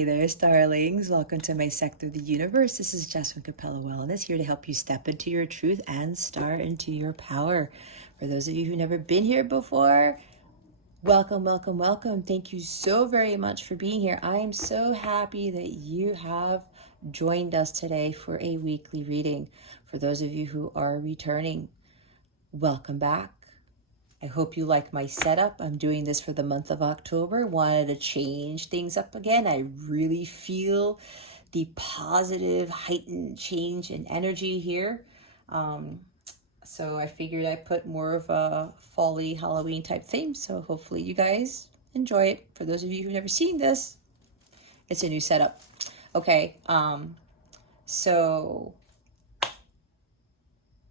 Hey there, starlings. Welcome to my sector of the universe. This is Jess from Capella Wellness, here to help you step into your truth and start into your power. For those of you who've never been here before, welcome, welcome, welcome. Thank you so very much for being here. I am so happy that you have joined us today for a weekly reading. For those of you who are returning, welcome back. I hope you like my setup. I'm doing this for the month of October. Wanted to change things up again. I really feel the positive, heightened change in energy here. So I figured I'd put more of a fall-y Halloween type theme. So hopefully you guys enjoy it. For those of you who've never seen this, it's a new setup. Okay, so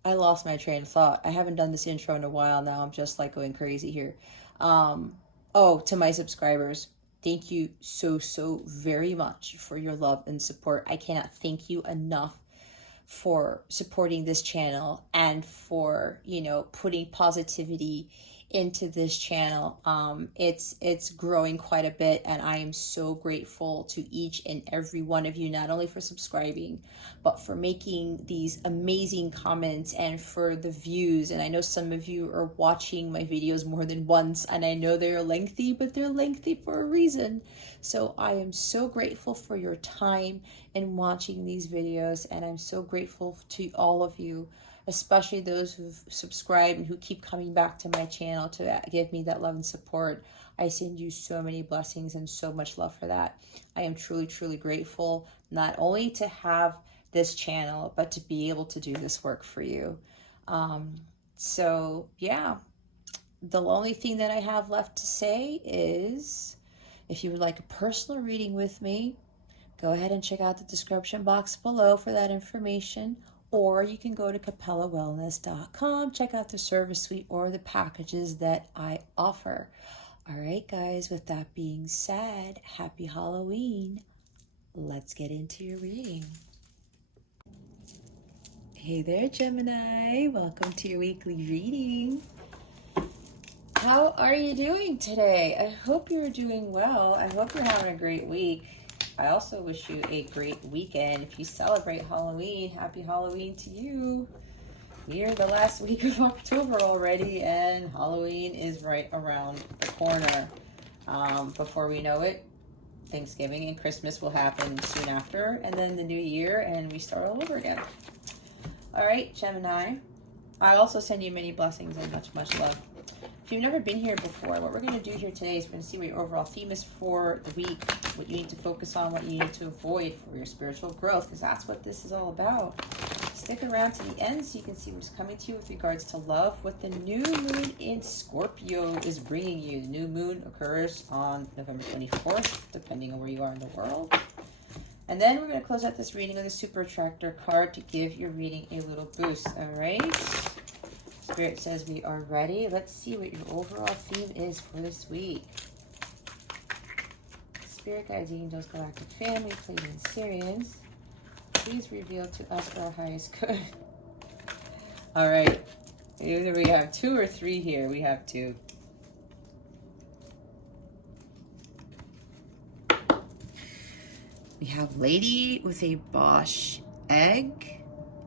I lost my train of thought. I haven't done this intro in a while now. I'm just like going crazy here. To my subscribers, thank you so very much for your love and support. I cannot thank you enough for supporting this channel and for, putting positivity into this channel. It's growing quite a bit, and I am so grateful to each and every one of you, not only for subscribing, but for making these amazing comments and for the views. And I know some of you are watching my videos more than once, and I know they're lengthy, but they're lengthy for a reason. So I am so grateful for your time in watching these videos, and I'm so grateful to all of you, especially those who've subscribed and who keep coming back to my channel to give me that love and support. I send you so many blessings and so much love for that. I am truly grateful, not only to have this channel, but to be able to do this work for you. So yeah, the only thing that I have left to say is, if you would like a personal reading with me, go ahead and check out the description box below for that information. Or you can go to capellawellness.com, check out the service suite or the packages that I offer. All right, guys, with that being said, happy Halloween. Let's get into your reading. Hey there, Gemini. Welcome to your weekly reading. How are you doing today? I hope you're doing well. I hope you're having a great week. I also wish you a great weekend. If you celebrate Halloween, happy Halloween to you. We're the last week of October already, and Halloween is right around the corner. Before we know it, Thanksgiving and Christmas will happen soon after, and then the new year, and we start all over again. All right, Gemini. I also send you many blessings and much love. If you've never been here before, what we're going to do here today is we're going to see what your overall theme is for the week, what you need to focus on, what you need to avoid for your spiritual growth, because that's what this is all about. Stick around to the end so you can see what's coming to you with regards to love, what the new moon in Scorpio is bringing you. The new moon occurs on November 24th, depending on where you are in the world. And then we're going to close out this reading with a super attractor card to give your reading a little boost. All right. Spirit says we are ready. Let's see what your overall theme is for this week. Spirit guides, angels, galactic family, Pleiadian Sirians, please reveal to us for our highest good. All right. Either we have 2 or 3 here. We have 2. We have Lady with a Bosch Egg,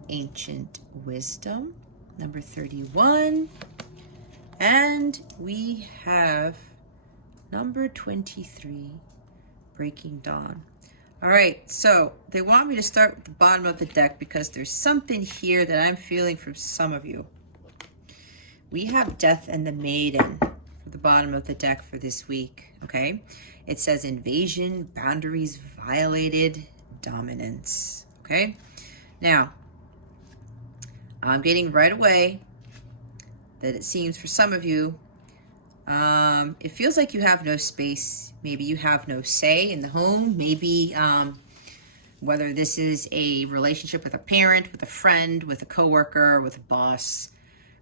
Ancient Wisdom, number 31, and we have number 23, Breaking Dawn. All right, so they want me to start with the bottom of the deck because there's something here that I'm feeling from some of you. We have Death and the Maiden for the bottom of the deck for this week, okay? It says invasion, boundaries violated, dominance, okay? Now, I'm getting right away that it seems for some of you, it feels like you have no space. Maybe you have no say in the home. Maybe whether this is a relationship with a parent, with a friend, with a coworker, with a boss,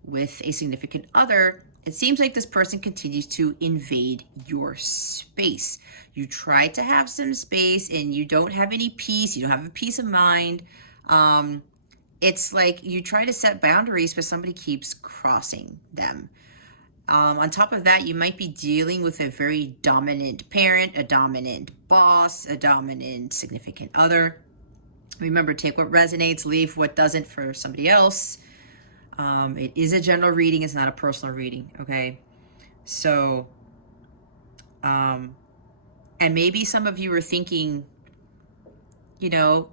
with a significant other, it seems like this person continues to invade your space. You try to have some space and you don't have any peace. You don't have a peace of mind. It's like you try to set boundaries, but somebody keeps crossing them. On top of that, you might be dealing with a very dominant parent, a dominant boss, a dominant significant other. Remember, take what resonates, leave what doesn't for somebody else. It is a general reading. It's not a personal reading, okay? So, and maybe some of you are thinking, you know,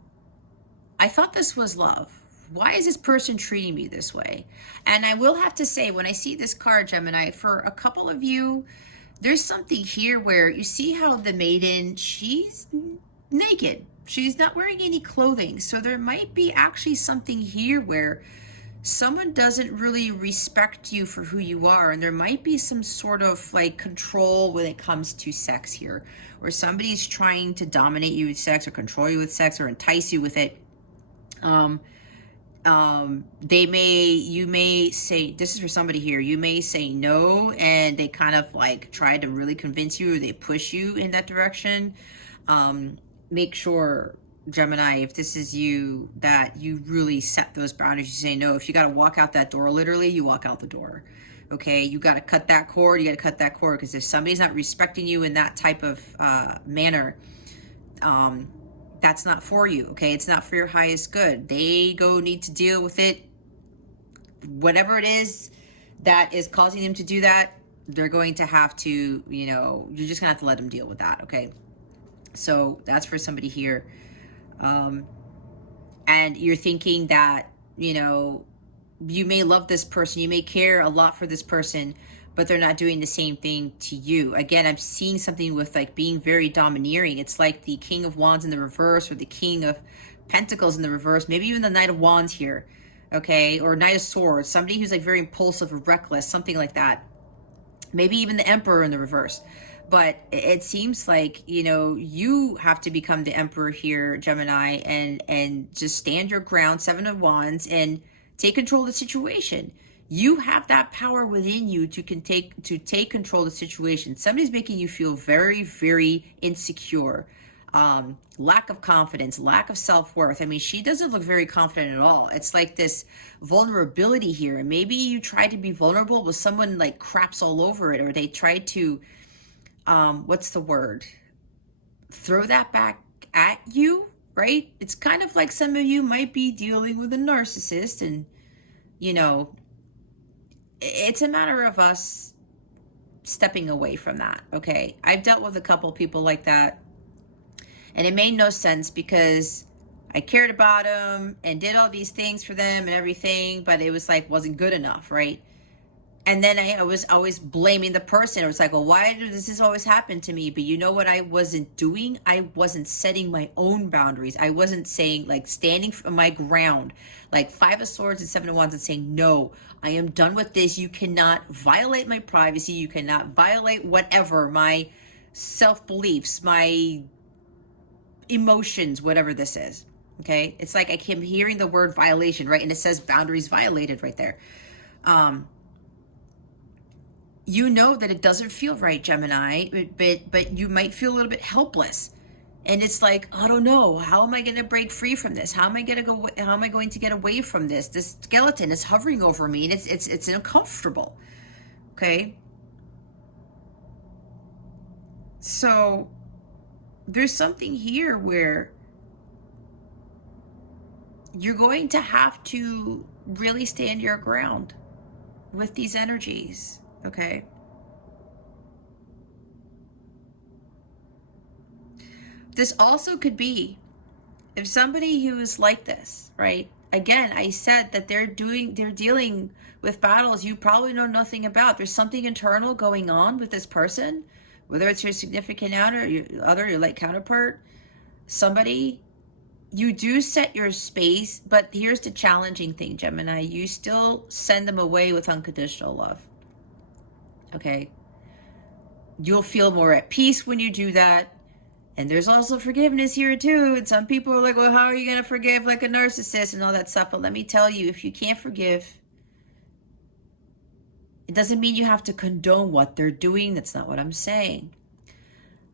I thought this was love. Why is this person treating me this way? And I will have to say, when I see this card, Gemini, for a couple of you, there's something here where you see how the maiden, she's naked. She's not wearing any clothing. So there might be actually something here where someone doesn't really respect you for who you are. And there might be some sort of like control when it comes to sex here, or somebody's trying to dominate you with sex or control you with sex or entice you with it. You may say, this is for somebody here, you may say no, and they kind of like try to really convince you, or they push you in that direction. Make sure, Gemini, if this is you, that you really set those boundaries. You say no. If you got to walk out that door, literally, you walk out the door. Okay, you got to cut that cord. You got to cut that cord, because if somebody's not respecting you in that type of manner, that's not for you. Okay, it's not for your highest good. They need to deal with it. Whatever it is that is causing them to do that, they're going to have to, you're just gonna have to let them deal with that. Okay, so that's for somebody here. And you're thinking that, you may love this person, you may care a lot for this person, but they're not doing the same thing to you. Again, I'm seeing something with like being very domineering. It's like the King of Wands in the reverse, or the King of Pentacles in the reverse, maybe even the Knight of Wands here, okay? Or Knight of Swords, somebody who's like very impulsive or reckless, something like that. Maybe even the Emperor in the reverse. But it seems like, you have to become the Emperor here, Gemini, and just stand your ground, Seven of Wands, and take control of the situation. You have that power within you to take control of the situation. Somebody's making you feel very, very insecure, lack of confidence, lack of self-worth. I mean, she doesn't look very confident at all. It's like this vulnerability here. And maybe you try to be vulnerable, but someone like craps all over it, or they try to, what's the word? Throw that back at you, right? It's kind of like some of you might be dealing with a narcissist, and, it's a matter of us stepping away from that, okay? I've dealt with a couple people like that, and it made no sense because I cared about them and did all these things for them and everything, but it was like, wasn't good enough, right? And then I was always blaming the person. It was like, well, why does this always happen to me? But you know what I wasn't doing? I wasn't setting my own boundaries. I wasn't saying, like, standing on my ground, like Five of Swords and Seven of Wands, and saying, no, I am done with this. You cannot violate my privacy. You cannot violate whatever, my self-beliefs, my emotions, whatever this is. Okay? It's like I keep hearing the word violation, right? And it says boundaries violated right there. You know that it doesn't feel right, Gemini, but you might feel a little bit helpless. And it's like, I don't know, how am I going to break free from this? How am I going to get away from this? This skeleton is hovering over me, and it's uncomfortable. Okay? So there's something here where you're going to have to really stand your ground with these energies. Okay. This also could be if somebody who is like this, right? Again, I said that they're dealing with battles you probably know nothing about. There's something internal going on with this person, whether it's your significant other, your like counterpart, somebody. You do set your space, but here's the challenging thing, Gemini. You still send them away with unconditional love. Okay, you'll feel more at peace when you do that. And there's also forgiveness here too. And some people are like, well, how are you going to forgive like a narcissist and all that stuff? But let me tell you, if you can't forgive, it doesn't mean you have to condone what they're doing. That's not what I'm saying.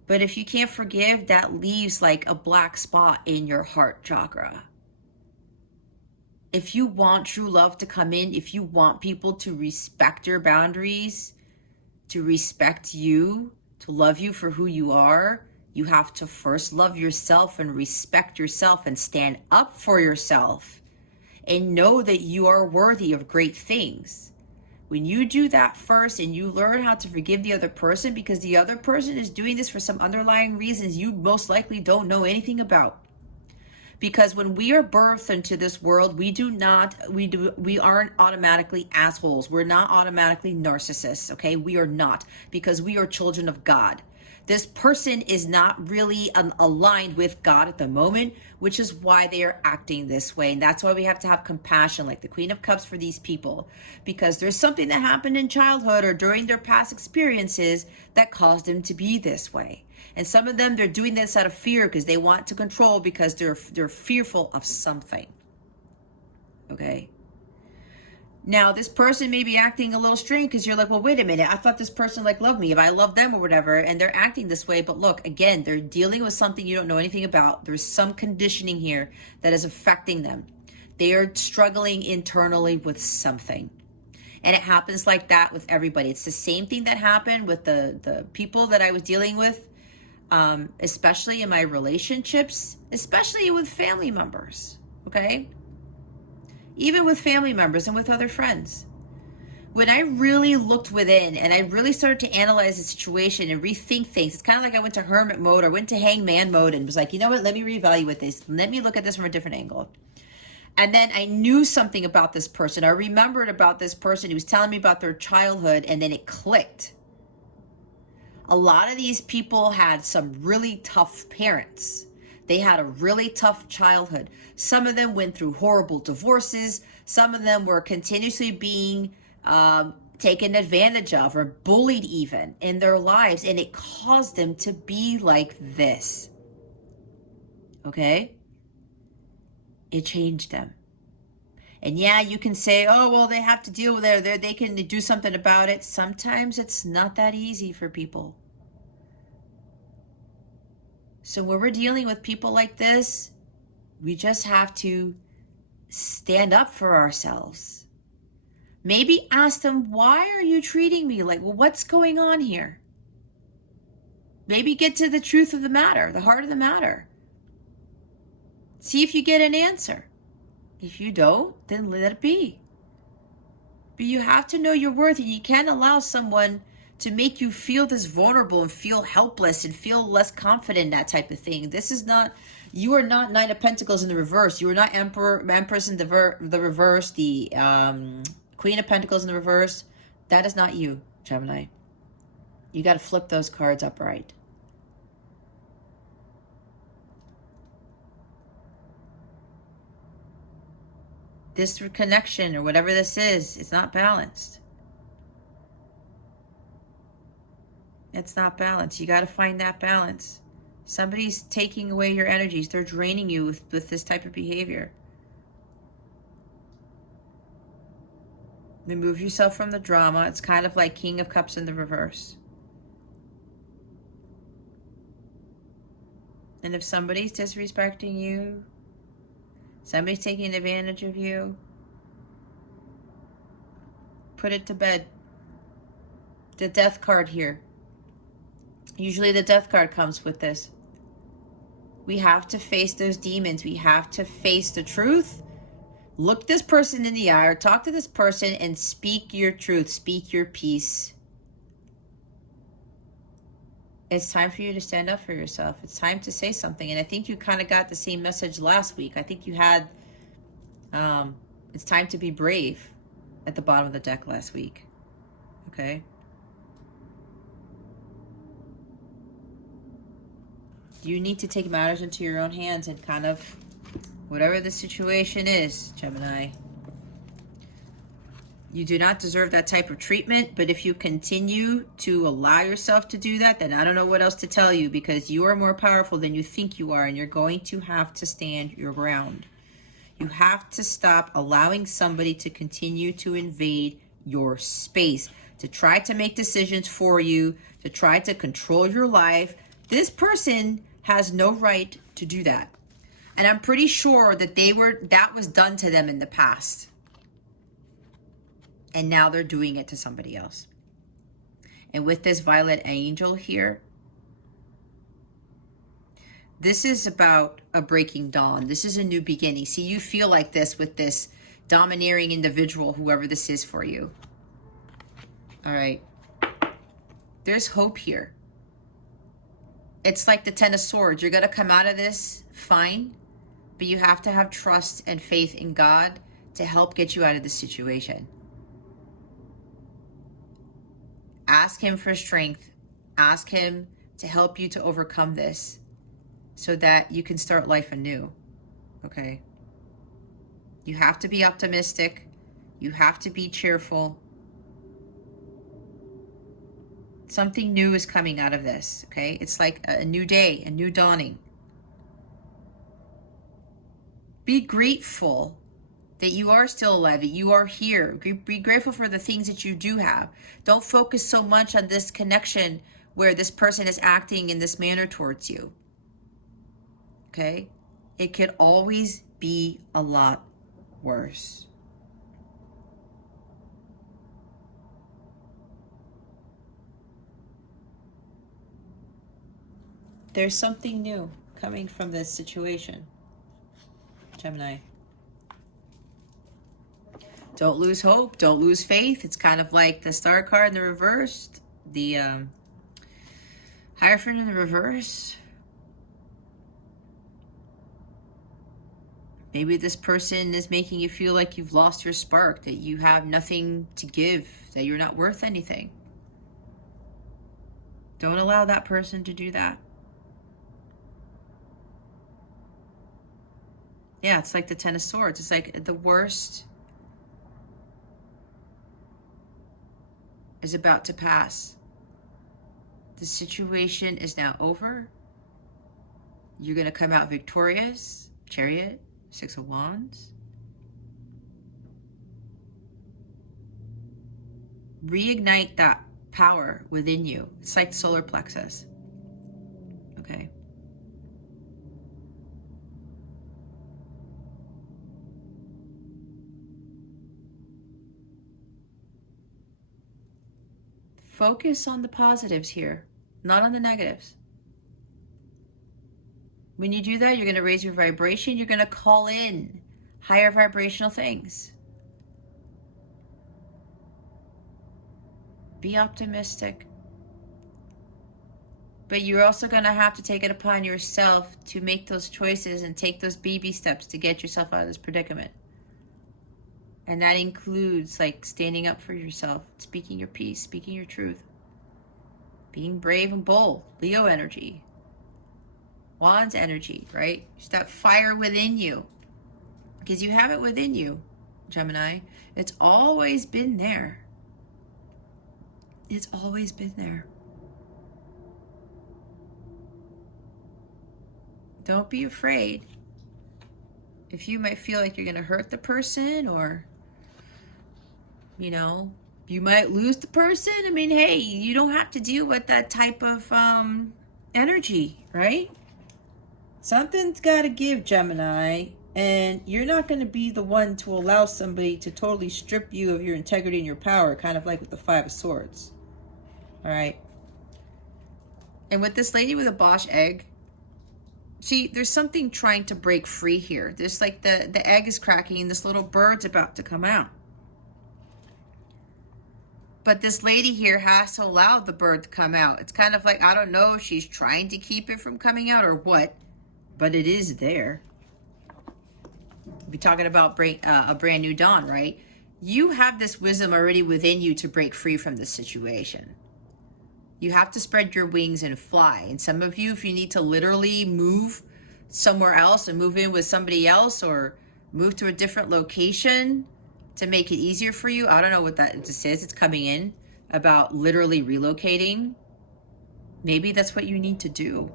But if you can't forgive, that leaves like a black spot in your heart chakra. If you want true love to come in, if you want people to respect your boundaries, to respect you, to love you for who you are, you have to first love yourself and respect yourself and stand up for yourself and know that you are worthy of great things. When you do that first and you learn how to forgive the other person, because the other person is doing this for some underlying reasons you most likely don't know anything about. Because when we are birthed into this world, we aren't automatically assholes. We're not automatically narcissists, okay? We are not, because we are children of God. This person is not really aligned with God at the moment, which is why they are acting this way. And that's why we have to have compassion, like the Queen of Cups, for these people, because there's something that happened in childhood or during their past experiences that caused them to be this way. And some of them, they're doing this out of fear because they want to control, because they're fearful of something. Okay? Now, this person may be acting a little strange because you're like, well, wait a minute. I thought this person like loved me, if I love them or whatever, and they're acting this way. But look, again, they're dealing with something you don't know anything about. There's some conditioning here that is affecting them. They are struggling internally with something. And it happens like that with everybody. It's the same thing that happened with the people that I was dealing with, especially in my relationships, especially with family members, okay? Even with family members and with other friends. When I really looked within and I really started to analyze the situation and rethink things, it's kind of like I went to hermit mode or went to hangman mode and was like, you know what, let me reevaluate this. Let me look at this from a different angle. And then I knew something about this person. I remembered about this person who was telling me about their childhood, and then it clicked. A lot of these people had some really tough parents. They had a really tough childhood. Some of them went through horrible divorces. Some of them were continuously being taken advantage of or bullied even in their lives. And it caused them to be like this. Okay? It changed them. And yeah, you can say, oh, well, they have to deal with it. They can do something about it. Sometimes it's not that easy for people. So when we're dealing with people like this, we just have to stand up for ourselves. Maybe ask them, why are you treating me like, well, what's going on here? Maybe get to the truth of the matter, the heart of the matter. See if you get an answer. If you don't, then let it be. But you have to know your worth, and you can't allow someone to make you feel this vulnerable and feel helpless and feel less confident, that type of thing. This is not, you are not Knight of Pentacles in the reverse. You are not Empress in the reverse, the Queen of Pentacles in the reverse. That is not you, Gemini. You got to flip those cards upright. This connection or whatever this is, it's not balanced. It's not balanced. You got to find that balance. Somebody's taking away your energies. They're draining you with this type of behavior. Remove yourself from the drama. It's kind of like King of Cups in the reverse. And if somebody's disrespecting you, somebody's taking advantage of you, put it to bed. The Death card here. Usually the Death card comes with this. We have to face those demons. We have to face the truth. Look this person in the eye or talk to this person and speak your truth. Speak your peace. It's time for you to stand up for yourself. It's time to say something. And I think you kind of got the same message last week. I think you had, it's time to be brave at the bottom of the deck last week. Okay? You need to take matters into your own hands and kind of, whatever the situation is, Gemini. You do not deserve that type of treatment, but if you continue to allow yourself to do that, then I don't know what else to tell you, because you are more powerful than you think you are, and you're going to have to stand your ground. You have to stop allowing somebody to continue to invade your space, to try to make decisions for you, to try to control your life. This person has no right to do that. And I'm pretty sure that that was done to them in the past. And now they're doing it to somebody else. And with this violet angel here, this is about a breaking dawn. This is a new beginning. See, you feel like this with this domineering individual, whoever this is for you. All right. There's hope here. It's like the Ten of Swords. You're going to come out of this fine, but you have to have trust and faith in God to help get you out of this situation. Ask him for strength. Ask him to help you to overcome this so that you can start life anew. Okay? You have to be optimistic. You have to be cheerful. Something new is coming out of this, okay? It's like a new day, a new dawning. Be grateful that you are still alive, that you are here. Be grateful for the things that you do have. Don't focus so much on this connection where this person is acting in this manner towards you, okay? It could always be a lot worse. There's something new coming from this situation, Gemini. Don't lose hope. Don't lose faith. It's kind of like the Star card in the reverse, the Hierophant in the reverse. Maybe this person is making you feel like you've lost your spark, that you have nothing to give, that you're not worth anything. Don't allow that person to do that. Yeah, it's like the Ten of Swords. It's like the worst is about to pass. The situation is now over. You're going to come out victorious. Chariot, Six of Wands. Reignite that power within you. It's like solar plexus. Okay. Focus on the positives here, not on the negatives. When you do that, you're going to raise your vibration. You're going to call in higher vibrational things. Be optimistic. But you're also going to have to take it upon yourself to make those choices and take those baby steps to get yourself out of this predicament. And that includes like standing up for yourself, speaking your piece, speaking your truth, being brave and bold, Leo energy, Wands energy, right? Just that fire within you, because you have it within you, Gemini. It's always been there. It's always been there. Don't be afraid. If you might feel like you're going to hurt the person, or you know, you might lose the person. I mean, hey, you don't have to deal with that type of energy, right? Something's got to give, Gemini, and you're not going to be the one to allow somebody to totally strip you of your integrity and your power, kind of like with the Five of Swords. All right. And with this lady with a Bosch egg, see, there's something trying to break free here. There's like the egg is cracking and this little bird's about to come out. But this lady here has to allow the bird to come out. It's kind of like, I don't know if she's trying to keep it from coming out or what, but it is there. We're talking about a brand new dawn, right? You have this wisdom already within you to break free from this situation. You have to spread your wings and fly. And some of you, if you need to literally move somewhere else and move in with somebody else or move to a different location to make it easier for you, I don't know what that just says. It's coming in about literally relocating. Maybe that's what you need to do.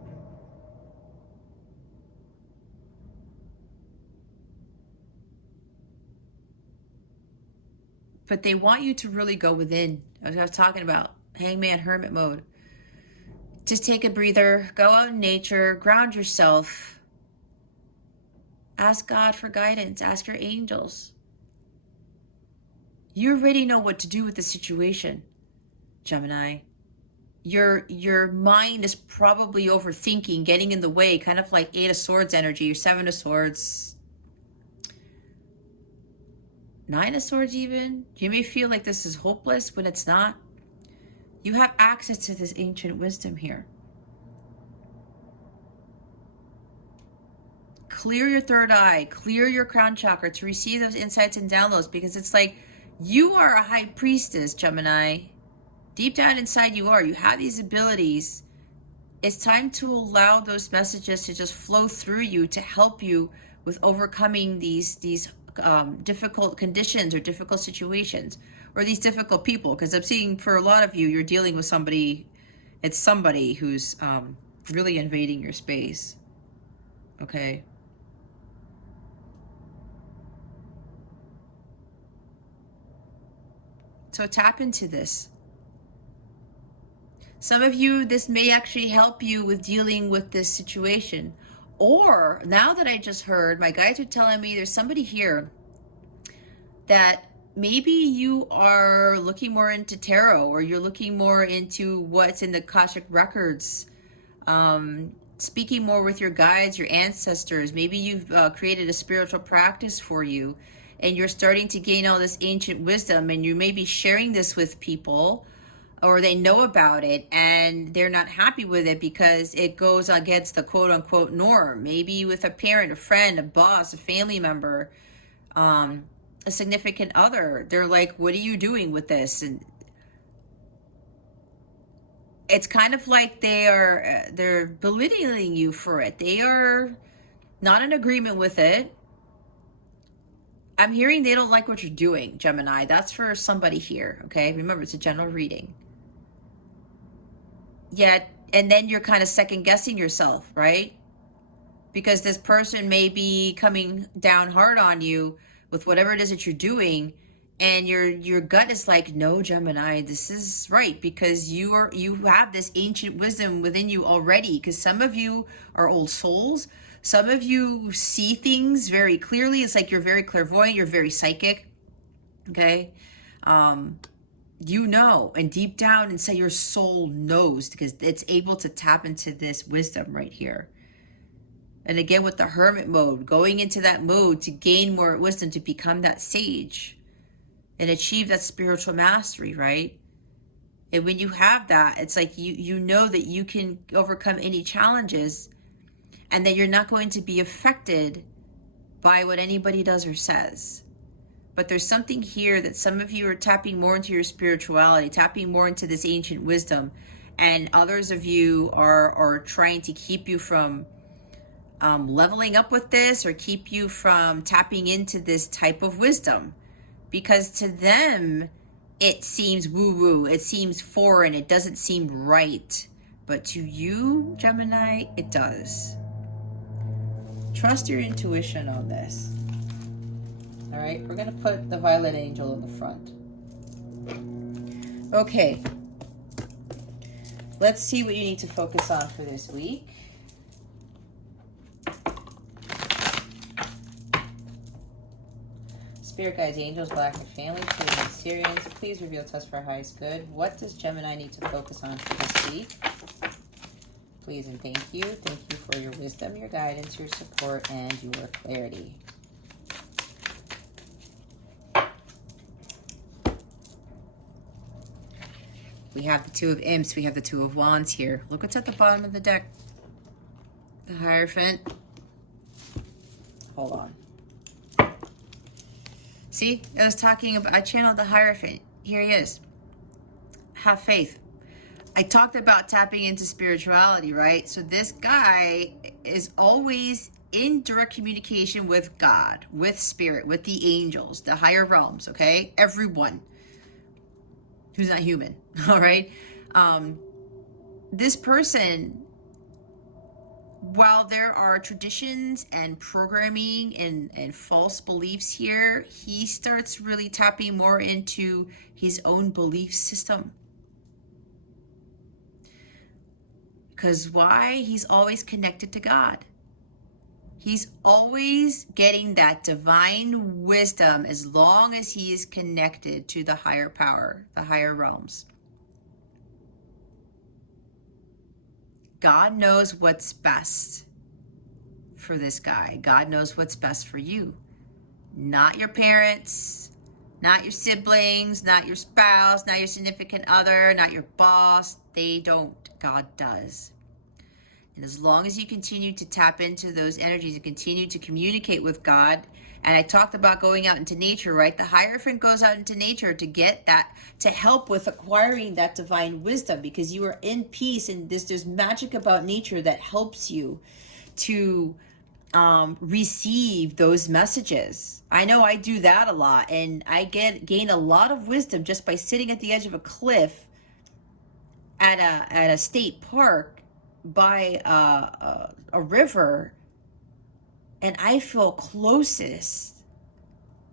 But they want you to really go within. As I was talking about, hangman, hermit mode. Just take a breather, go out in nature, ground yourself. Ask God for guidance, ask your angels. You already know what to do with the situation, Gemini. your mind is probably overthinking, getting in the way, kind of like 8 of Swords energy or 7 of Swords, 9 of Swords even. You may feel like this is hopeless when it's not. You have access to this ancient wisdom here. Clear your third eye, clear your crown chakra to receive those insights and downloads, because it's like you are a high priestess, Gemini. Deep down inside you are. You have these abilities. It's time to allow those messages to just flow through you to help you with overcoming these difficult conditions or difficult situations or these difficult people. Because I'm seeing for a lot of you, you're dealing with somebody. It's somebody who's really invading your space. Okay. So tap into this. Some of you, this may actually help you with dealing with this situation. Or now that I just heard, my guides are telling me there's somebody here that maybe you are looking more into tarot, or you're looking more into what's in the Akashic records, speaking more with your guides, your ancestors. Maybe you've created a spiritual practice for you, and you're starting to gain all this ancient wisdom, and you may be sharing this with people, or they know about it and they're not happy with it because it goes against the quote-unquote norm. Maybe with a parent, a friend, a boss, a family member, a significant other. They're like, what are you doing with this? And it's kind of like they're belittling you for it. They are not in agreement with it. I'm hearing they don't like what you're doing, Gemini. That's for somebody here, okay? Remember, it's a general reading. Yet, and then you're kind of second guessing yourself, right? Because this person may be coming down hard on you with whatever it is that you're doing, and your gut is like, no, Gemini, this is right, because you have this ancient wisdom within you already. Because some of you are old souls. Some of you see things very clearly. It's like you're very clairvoyant, you're very psychic. Okay. You know, and deep down inside your soul knows, because it's able to tap into this wisdom right here. And again, with the hermit mode, going into that mode to gain more wisdom, to become that sage and achieve that spiritual mastery, right? And when you have that, it's like you know that you can overcome any challenges, and that you're not going to be affected by what anybody does or says. But there's something here that some of you are tapping more into your spirituality, tapping more into this ancient wisdom, and others of you are trying to keep you from leveling up with this, or keep you from tapping into this type of wisdom, because to them it seems woo-woo, it seems foreign, it doesn't seem right. But to you, Gemini, it does. Trust your intuition on this. All right, we're going to put the violet angel in the front. Okay. Let's see what you need to focus on for this week. Spirit guides, angels, galactic family, children, and Syrians, please reveal to us for our highest good. What does Gemini need to focus on for this week? Please and thank you. Thank you for your wisdom, your guidance, your support, and your clarity. We have the Two of Imps. We have the Two of Wands here. Look what's at the bottom of the deck. The Hierophant. Hold on. See, I was talking about, I channeled the Hierophant. Here he is. Have faith. I talked about tapping into spirituality, right? So this guy is always in direct communication with God, with spirit, with the angels, the higher realms, okay? Everyone who's not human, all right? This person, while there are traditions and programming and false beliefs here, he starts really tapping more into his own belief system. Because why? He's always connected to God. He's always getting that divine wisdom as long as he is connected to the higher power, the higher realms. God knows what's best for this guy. God knows what's best for you. Not your parents, not your siblings, not your spouse, not your significant other, not your boss. They don't. God does. And as long as you continue to tap into those energies and continue to communicate with God, and I talked about going out into nature, right? The Hierophant goes out into nature to get that, to help with acquiring that divine wisdom, because you are in peace, and there's magic about nature that helps you to receive those messages. I know I do that a lot, and I gain a lot of wisdom just by sitting at the edge of a cliff at a state park by a river, and I feel closest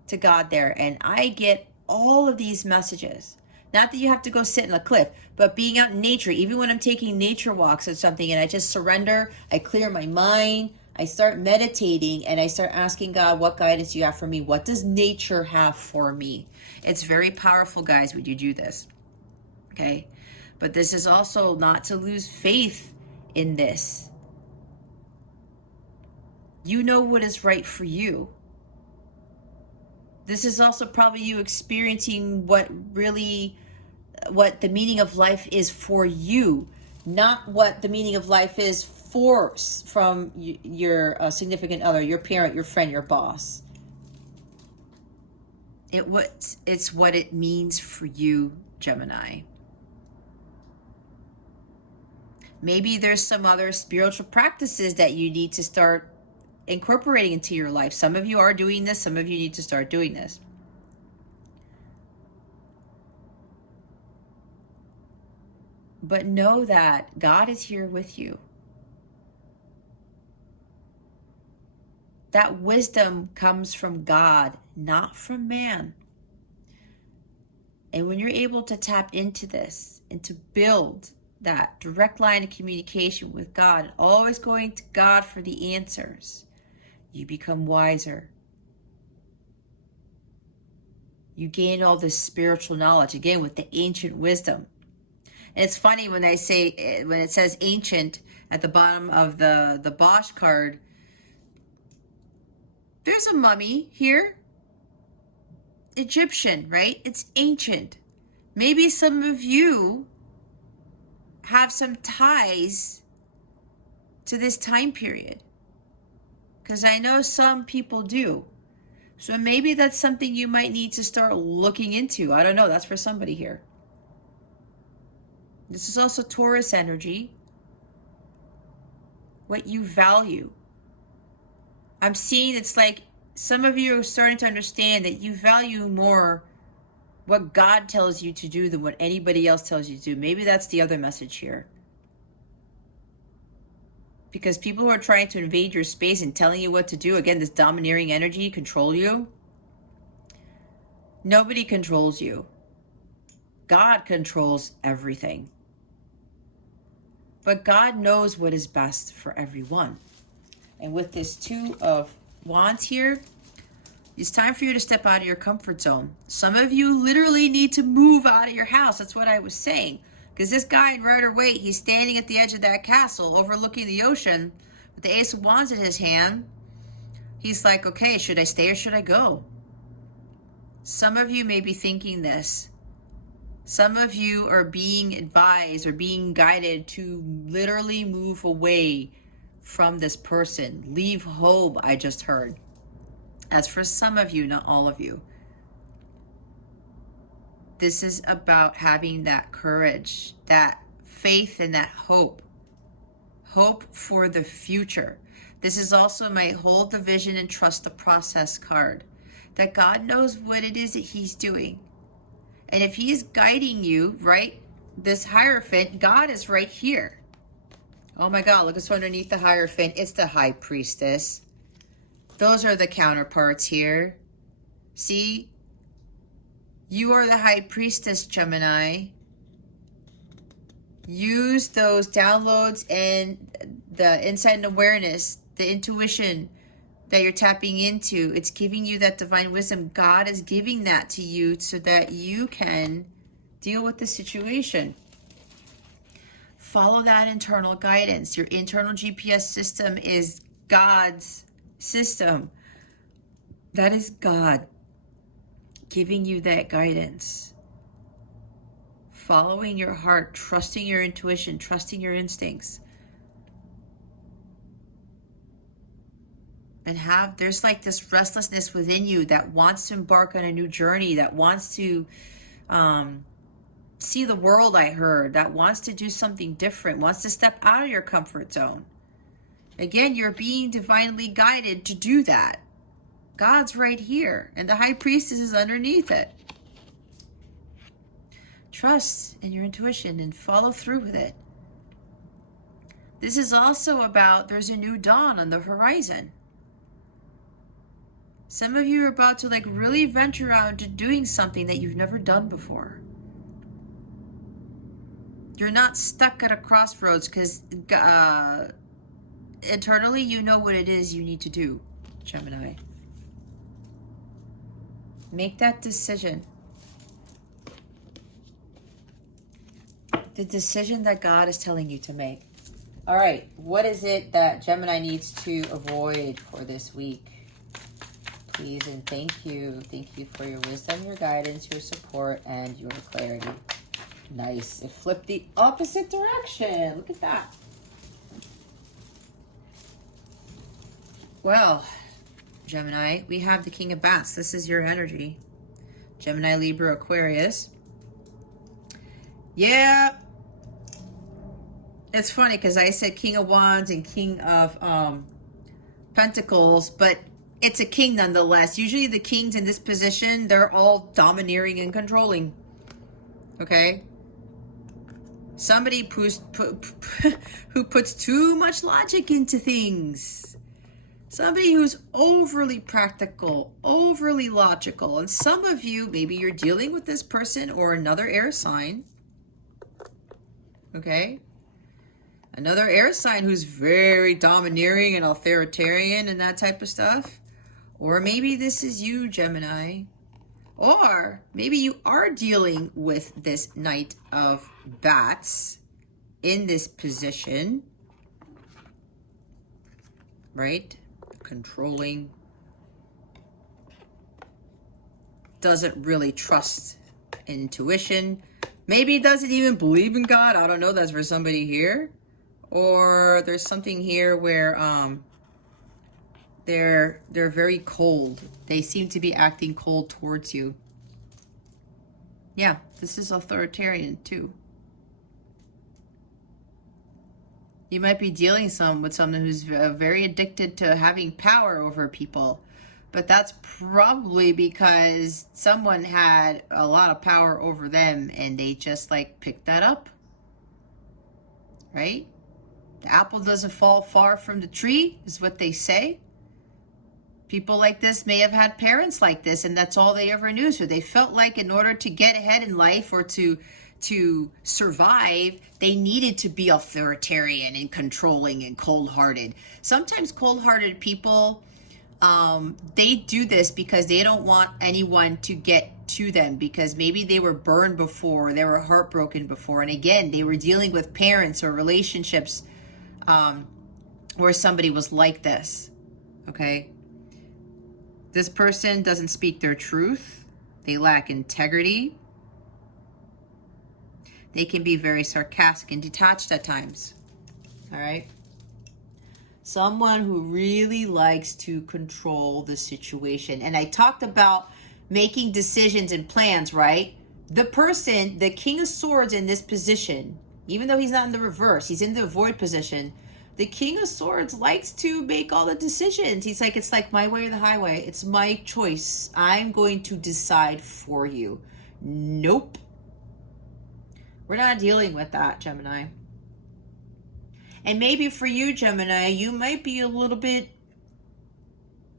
to God there, and I get all of these messages. Not that you have to go sit in a cliff, but being out in nature, even when I'm taking nature walks or something, and I just surrender, I clear my mind, I start meditating, and I start asking God, what guidance do you have for me? What does nature have for me? It's very powerful, guys, when you do this. Okay? But this is also not to lose faith in this. You know what is right for you. This is also probably you experiencing what the meaning of life is for you, not what the meaning of life is from your significant other, your parent, your friend, your boss. It's what it means for you, Gemini. Maybe there's some other spiritual practices that you need to start incorporating into your life. Some of you are doing this. Some of you need to start doing this. But know that God is here with you. That wisdom comes from God, not from man. And when you're able to tap into this and to build that direct line of communication with God, always going to God for the answers, you become wiser. You gain all this spiritual knowledge, again, with the ancient wisdom. And it's funny when I say, when it says ancient at the bottom of the Bosch card, there's a mummy here. Egyptian, right? It's ancient. Maybe some of you have some ties to this time period, because I know some people do. So maybe that's something you might need to start looking into. I don't know. That's for somebody here. This is also Taurus energy. What you value. I'm seeing it's like some of you are starting to understand that you value more what God tells you to do than what anybody else tells you to do. Maybe that's the other message here. Because people who are trying to invade your space and telling you what to do, again, this domineering energy, control you. Nobody controls you. God controls everything. But God knows what is best for everyone. And with this Two of Wands here, it's time for you to step out of your comfort zone. Some of you literally need to move out of your house. That's what I was saying. Because this guy in Rider-Waite, he's standing at the edge of that castle overlooking the ocean with the Ace of Wands in his hand. He's like, okay, should I stay or should I go? Some of you may be thinking this. Some of you are being advised or being guided to literally move away from this person. Leave home, I just heard. That's for some of you, not all of you. This is about having that courage, that faith, and that hope. Hope for the future. This is also my hold the vision and trust the process card. That God knows what it is that he's doing. And if he's guiding you, right, this Hierophant, God is right here. Oh my God, look what's underneath the Hierophant. It's the High Priestess. Those are the counterparts here. See? You are the High Priestess, Gemini. Use those downloads and the insight and awareness, the intuition that you're tapping into. It's giving you that divine wisdom. God is giving that to you so that you can deal with the situation. follow that internal guidance. Your internal GPS system is God's system. That is God giving you that guidance. Following your heart, trusting your intuition, trusting your instincts. And there's like this restlessness within you that wants to embark on a new journey, that wants to see the world, I heard, that wants to do something different, wants to step out of your comfort zone. Again, you're being divinely guided to do that. God's right here, and the high priestess is underneath it. Trust in your intuition and follow through with it. This is also about there's a new dawn on the horizon. Some of you are about to like really venture out into doing something that you've never done before. You're not stuck at a crossroads because internally you know what it is you need to do, Gemini. Make that decision. The decision that God is telling you to make. All right, what is it that Gemini needs to avoid for this week? Please and thank you. Thank you for your wisdom, your guidance, your support, and your clarity. Nice. It flipped the opposite direction. Look at that. Well, Gemini, we have the King of Bats. This is your energy. Gemini, Libra, Aquarius. Yeah. It's funny because I said King of Wands and King of Pentacles, but it's a king nonetheless. Usually the kings in this position, they're all domineering and controlling. Okay? Somebody who puts too much logic into things. Somebody who's overly practical, overly logical. And some of you, maybe you're dealing with this person or another air sign. Okay? Another air sign who's very domineering and authoritarian and that type of stuff. Or maybe this is you, Gemini. Or maybe you are dealing with this Knight of Bats in this position. Right? Controlling. Doesn't really trust intuition. Maybe doesn't even believe in God. I don't know. That's for somebody here. Or there's something here where they're very cold. They seem to be acting cold towards you. Yeah, this is authoritarian too. You might be dealing with someone who's very addicted to having power over people. But that's probably because someone had a lot of power over them and they just like picked that up. Right? The apple doesn't fall far from the tree is what they say. People like this may have had parents like this, and that's all they ever knew. So they felt like in order to get ahead in life or to survive, they needed to be authoritarian and controlling and cold-hearted. Sometimes cold-hearted people, they do this because they don't want anyone to get to them, because maybe they were burned before, they were heartbroken before, and again, they were dealing with parents or relationships where somebody was like this, okay? This person doesn't speak their truth. They lack integrity. They can be very sarcastic and detached at times. All right? Someone who really likes to control the situation. And I talked about making decisions and plans, right? The person, the King of Swords in this position, even though he's not in the reverse, he's in the avoid position. The King of Swords likes to make all the decisions. He's like, it's like my way or the highway. It's my choice. I'm going to decide for you. Nope. We're not dealing with that, Gemini. And maybe for you, Gemini, you might be a little bit,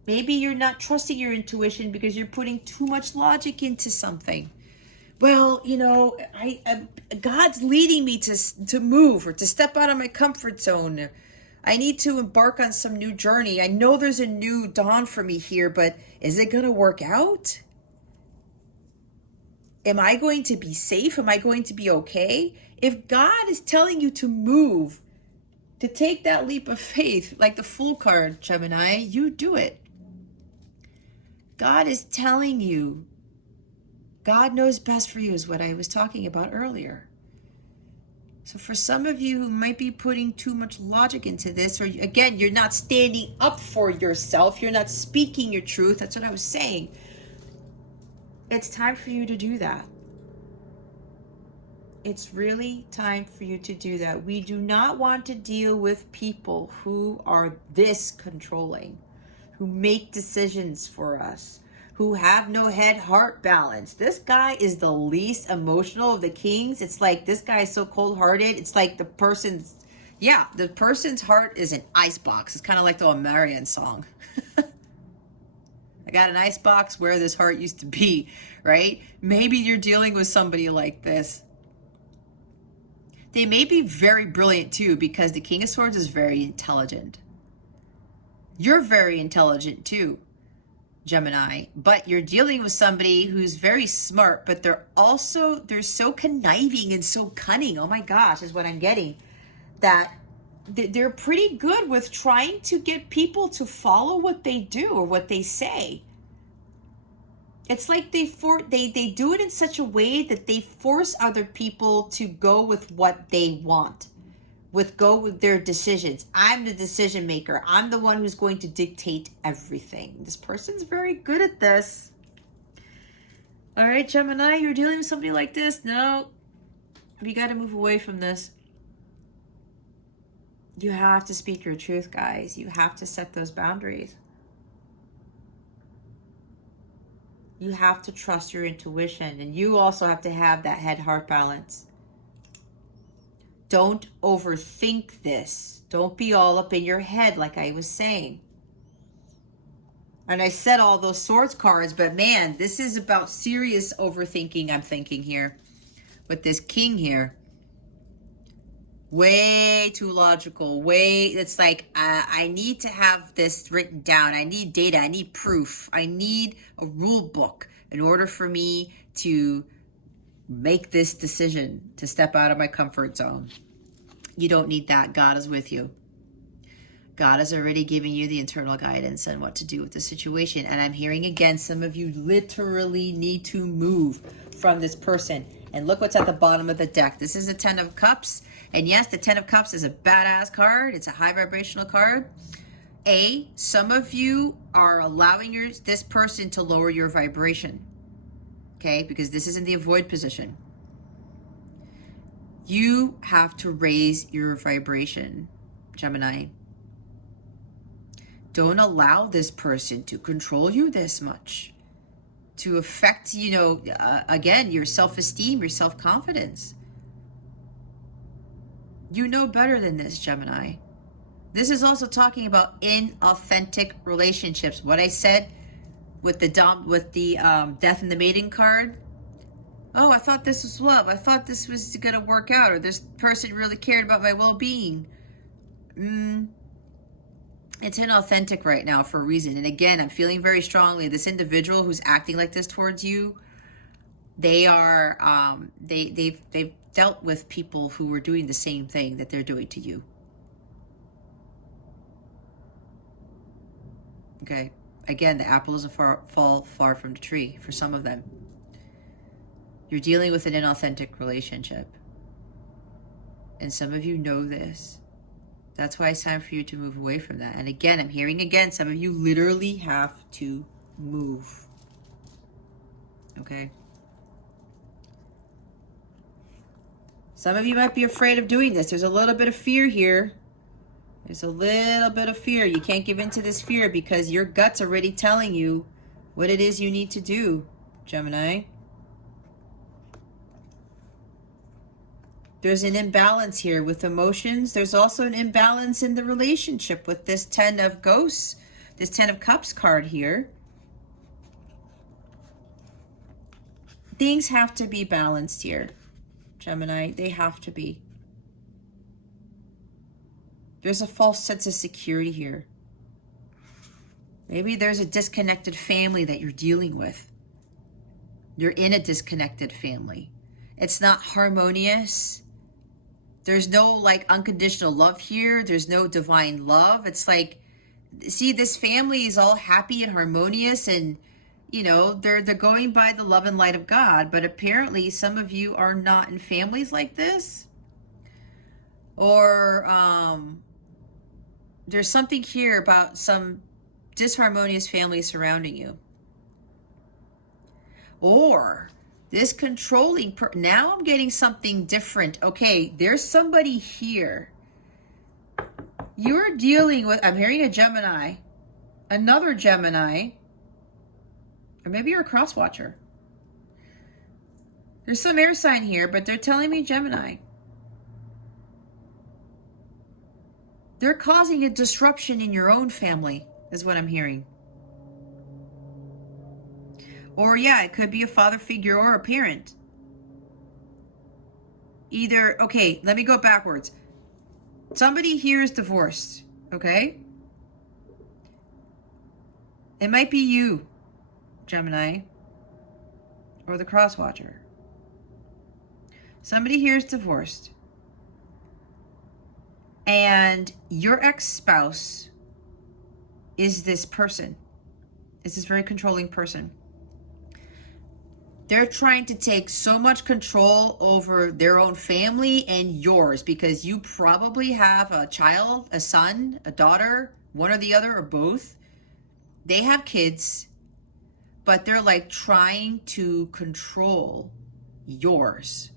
maybe you're not trusting your intuition because you're putting too much logic into something. Well, you know, God's leading me to move or to step out of my comfort zone. I need to embark on some new journey. I know there's a new dawn for me here, but is it going to work out? Am I going to be safe? Am I going to be okay? If God is telling you to move, to take that leap of faith, like the Fool card, Gemini, you do it. God is telling you. God knows best for you is what I was talking about earlier. So for some of you who might be putting too much logic into this, or again, you're not standing up for yourself, you're not speaking your truth, that's what I was saying. It's time for you to do that. It's really time for you to do that. We do not want to deal with people who are this controlling, who make decisions for us, who have no head-heart balance. This guy is the least emotional of the kings. It's like this guy is so cold-hearted. It's like the person's heart is an icebox. It's kind of like the Marion song. I got an icebox where this heart used to be, right? Maybe you're dealing with somebody like this. They may be very brilliant too, because the King of Swords is very intelligent. You're very intelligent too, Gemini, but you're dealing with somebody who's very smart, but they're so conniving and so cunning. Oh my gosh, is what I'm getting. That they're pretty good with trying to get people to follow what they do or what they say. It's like they do it in such a way that they force other people to go with what they want. Go with their decisions. I'm the decision maker. I'm the one who's going to dictate everything. This person's very good at this. All right, Gemini, you're dealing with somebody like this. No, we got to move away from this. You have to speak your truth, guys. You have to set those boundaries. You have to trust your intuition, and you also have to have that head-heart balance. Don't overthink this. Don't be all up in your head like I was saying. And I said all those swords cards, but man, this is about serious overthinking I'm thinking here with this king here. Way too logical. It's like, I need to have this written down. I need data. I need proof. I need a rule book in order for me to make this decision to step out of my comfort zone. You don't need that. God is with you. God has already given you the internal guidance on what to do with the situation. And I'm hearing again, some of you literally need to move from this person. And look what's at the bottom of the deck. This is a 10 of Cups. And yes, the 10 of Cups is a badass card. It's a high vibrational card. Some of you are allowing this person to lower your vibration. Okay, because this is in the avoid position. You have to raise your vibration, Gemini. Don't allow this person to control you this much, to affect, again, your self-esteem, your self-confidence. You know better than this, Gemini. This is also talking about inauthentic relationships. What I said with the Death and the Maiden card. Oh, I thought this was love. I thought this was going to work out, or this person really cared about my well-being. It's inauthentic right now for a reason. And again, I'm feeling very strongly this individual who's acting like this towards you, they are, they've dealt with people who were doing the same thing that they're doing to you. Okay. Again, the apple doesn't fall far from the tree for some of them. You're dealing with an inauthentic relationship. And some of you know this. That's why it's time for you to move away from that. And again, I'm hearing again, some of you literally have to move. Okay? Some of you might be afraid of doing this. There's a little bit of fear here. There's a little bit of fear. You can't give in to this fear because your gut's already telling you what it is you need to do, Gemini. There's an imbalance here with emotions. There's also an imbalance in the relationship with this 10 of Ghosts, this 10 of Cups card here. Things have to be balanced here, Gemini. They have to be. There's a false sense of security here. Maybe there's a disconnected family that you're dealing with. You're in a disconnected family. It's not harmonious. There's no like unconditional love here. There's no divine love. It's like, see, this family is all happy and harmonious, and you know, they're going by the love and light of God, but apparently some of you are not in families like this. Or there's something here about some disharmonious family surrounding you. Or this controlling now I'm getting something different. Okay, there's somebody here. You're dealing with, I'm hearing a Gemini, another Gemini, or maybe you're a cross watcher. There's some air sign here, but they're telling me Gemini. They're causing a disruption in your own family, is what I'm hearing. Or yeah, it could be a father figure or a parent. Either, okay, let me go backwards. Somebody here is divorced, okay? It might be you, Gemini, or the cross watcher. Somebody here is divorced. And your ex-spouse is this person. It's this very controlling person. They're trying to take so much control over their own family and yours, because you probably have a child, a son, a daughter, one or the other, or both. They have kids, but they're like trying to control yours.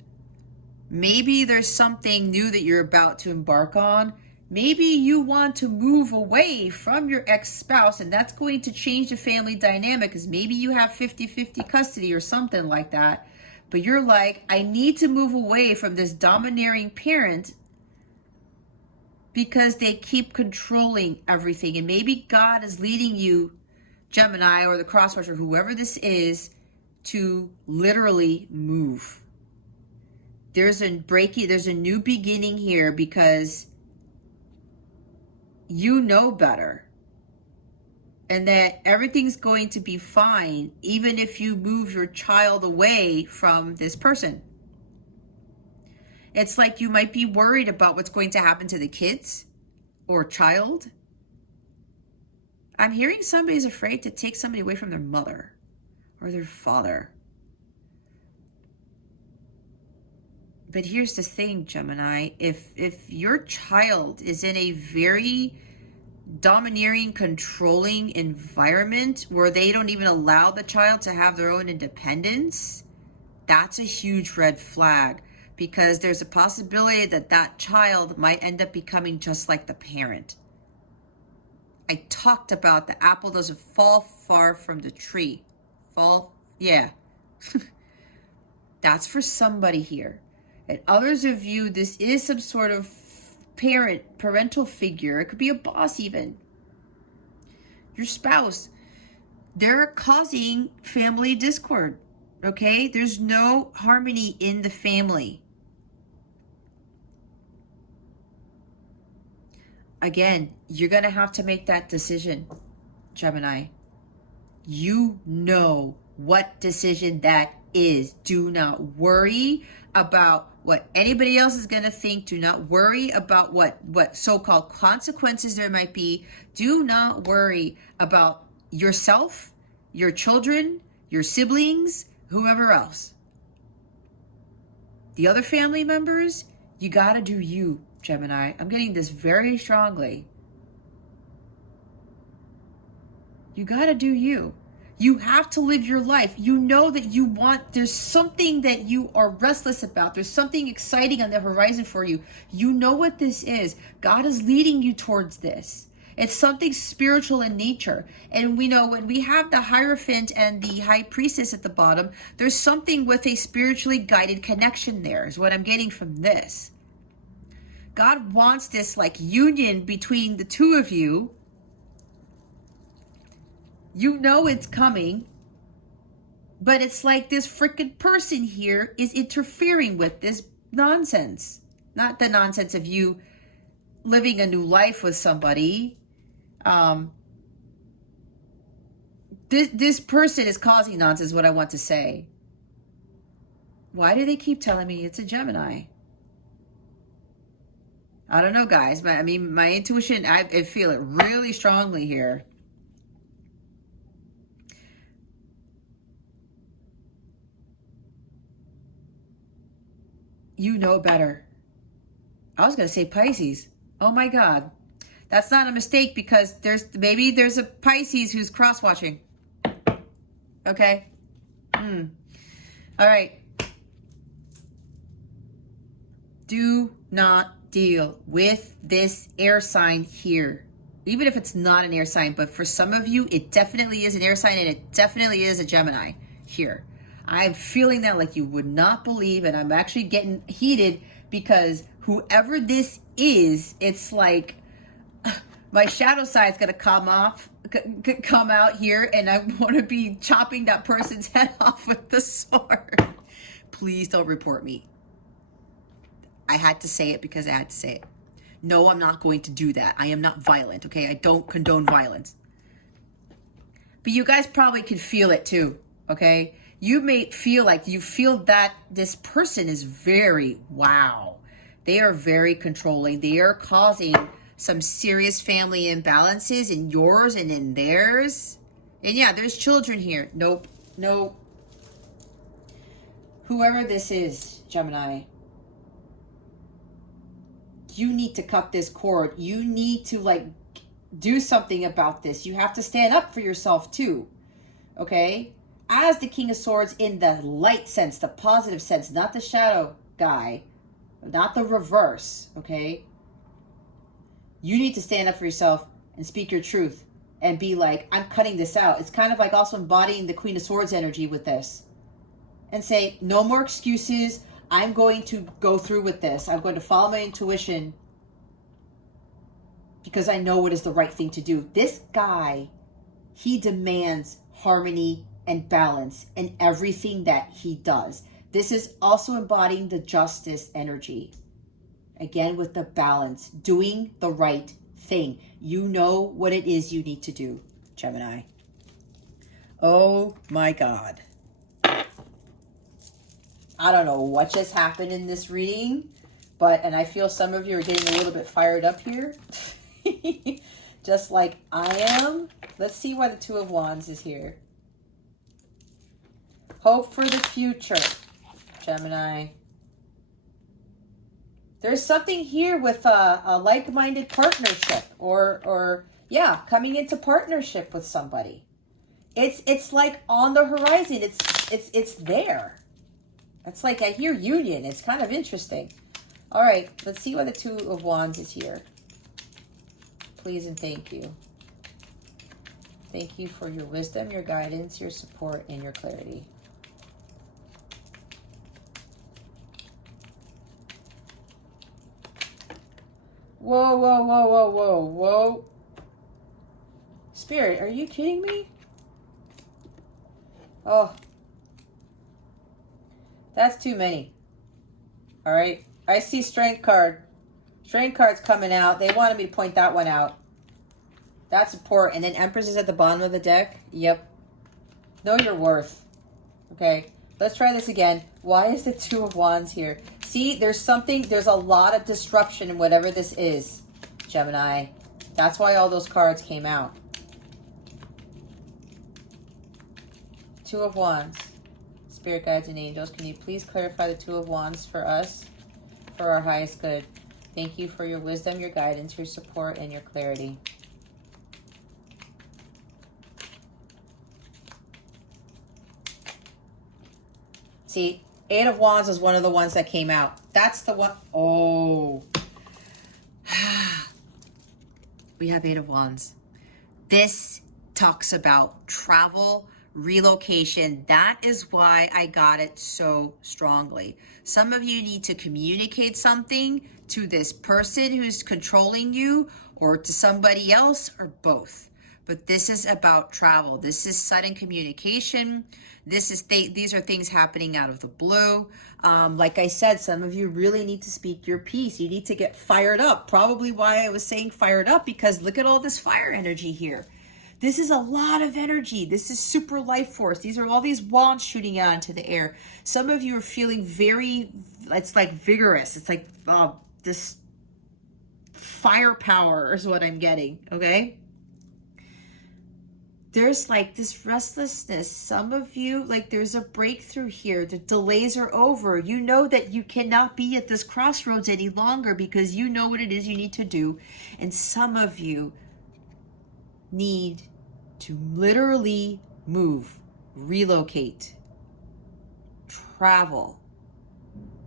Maybe there's something new that you're about to embark on. Maybe you want to move away from your ex-spouse, and that's going to change the family dynamic, because maybe you have 50-50 custody or something like that. But you're like, I need to move away from this domineering parent because they keep controlling everything. And maybe God is leading you, Gemini or the crosswatcher, whoever this is, to literally move. There's a new beginning here, because you know better, and that everything's going to be fine even if you move your child away from this person. It's like you might be worried about what's going to happen to the kids or child. I'm hearing somebody's afraid to take somebody away from their mother or their father. But here's the thing, Gemini, if your child is in a very domineering, controlling environment where they don't even allow the child to have their own independence, that's a huge red flag, because there's a possibility that that child might end up becoming just like the parent. I talked about the apple doesn't fall far from the tree. Yeah. That's for somebody here. And others of you, this is some sort of parental figure. It could be a boss even. Your spouse. They're causing family discord, okay? There's no harmony in the family. Again, you're going to have to make that decision, Gemini. You know what decision that is. Do not worry about what anybody else is going to think. Do not worry about what so-called consequences there might be. Do not worry about yourself, your children, your siblings, whoever else. The other family members, you got to do you, Gemini. I'm getting this very strongly. You got to do you. You have to live your life. You know that you want, there's something that you are restless about. There's something exciting on the horizon for you. You know what this is. God is leading you towards this. It's something spiritual in nature. And we know when we have the Hierophant and the High Priestess at the bottom, there's something with a spiritually guided connection there, is what I'm getting from this. God wants this like union between the two of you. You know it's coming, but it's like this freaking person here is interfering with this nonsense. Not the nonsense of you living a new life with somebody. This person is causing nonsense, is what I want to say. Why do they keep telling me it's a Gemini? I don't know, guys. But I mean, my intuition, I feel it really strongly here. You know better. I was going to say Pisces. Oh my God. That's not a mistake, because maybe there's a Pisces who's cross-watching. Okay. All right. Do not deal with this air sign here. Even if it's not an air sign, but for some of you, it definitely is an air sign, and it definitely is a Gemini here. I'm feeling that like you would not believe, and I'm actually getting heated because whoever this is, it's like my shadow side's gonna come out here, and I want to be chopping that person's head off with the sword. Please don't report me. I had to say it because I had to say it. No, I'm not going to do that. I am not violent, okay? I don't condone violence. But you guys probably can feel it too, okay? You may feel like you feel that this person is very, wow. They are very controlling. They are causing some serious family imbalances in yours and in theirs. And yeah, there's children here. Nope. Whoever this is, Gemini, you need to cut this cord. You need to like do something about this. You have to stand up for yourself too. Okay? As the King of Swords, in the light sense, the positive sense, not the shadow guy, not the reverse. Okay? You need to stand up for yourself and speak your truth and be like, I'm cutting this out. It's kind of like also embodying the Queen of Swords energy with this. And say, no more excuses. I'm going to go through with this. I'm going to follow my intuition because I know what is the right thing to do. This guy, he demands harmony and balance in everything that he does. This is also embodying the justice energy. Again, with the balance, doing the right thing. You know what it is you need to do, Gemini. Oh my God. I don't know what just happened in this reading, and I feel some of you are getting a little bit fired up here. Just like I am. Let's see why the Two of Wands is here. Hope for the future, Gemini. There's something here with a like-minded partnership, or yeah, coming into partnership with somebody. It's like on the horizon. It's there. It's like I hear union. It's kind of interesting. All right, let's see why the Two of Wands is here. Please and thank you. Thank you for your wisdom, your guidance, your support, and your clarity. Whoa, whoa, whoa, whoa, whoa, whoa. Spirit, are you kidding me? Oh. That's too many. All right. I see strength card. Strength card's coming out. They wanted me to point that one out. That's support. And then Empress is at the bottom of the deck. Yep. Know your worth. Okay. Let's try this again. Why is the Two of Wands here? See, there's a lot of disruption in whatever this is, Gemini. That's why all those cards came out. Two of Wands. Spirit guides and angels, can you please clarify the Two of Wands for us, for our highest good? Thank you for your wisdom, your guidance, your support, and your clarity. See, Eight of Wands is one of the ones that came out. That's the one. Oh. We have Eight of Wands. This talks about travel, relocation. That is why I got it so strongly. Some of you need to communicate something to this person who's controlling you, or to somebody else, or both. But this is about travel. This is sudden communication. These are things happening out of the blue. Like I said, some of you really need to speak your piece. You need to get fired up. Probably why I was saying fired up, because look at all this fire energy here. This is a lot of energy. This is super life force. These are all these wands shooting out into the air. Some of you are feeling very, it's like vigorous. It's like this firepower is what I'm getting, okay? There's like this restlessness. Some of you, like there's a breakthrough here. The delays are over. You know that you cannot be at this crossroads any longer because you know what it is you need to do. And some of you need to literally move, relocate, travel.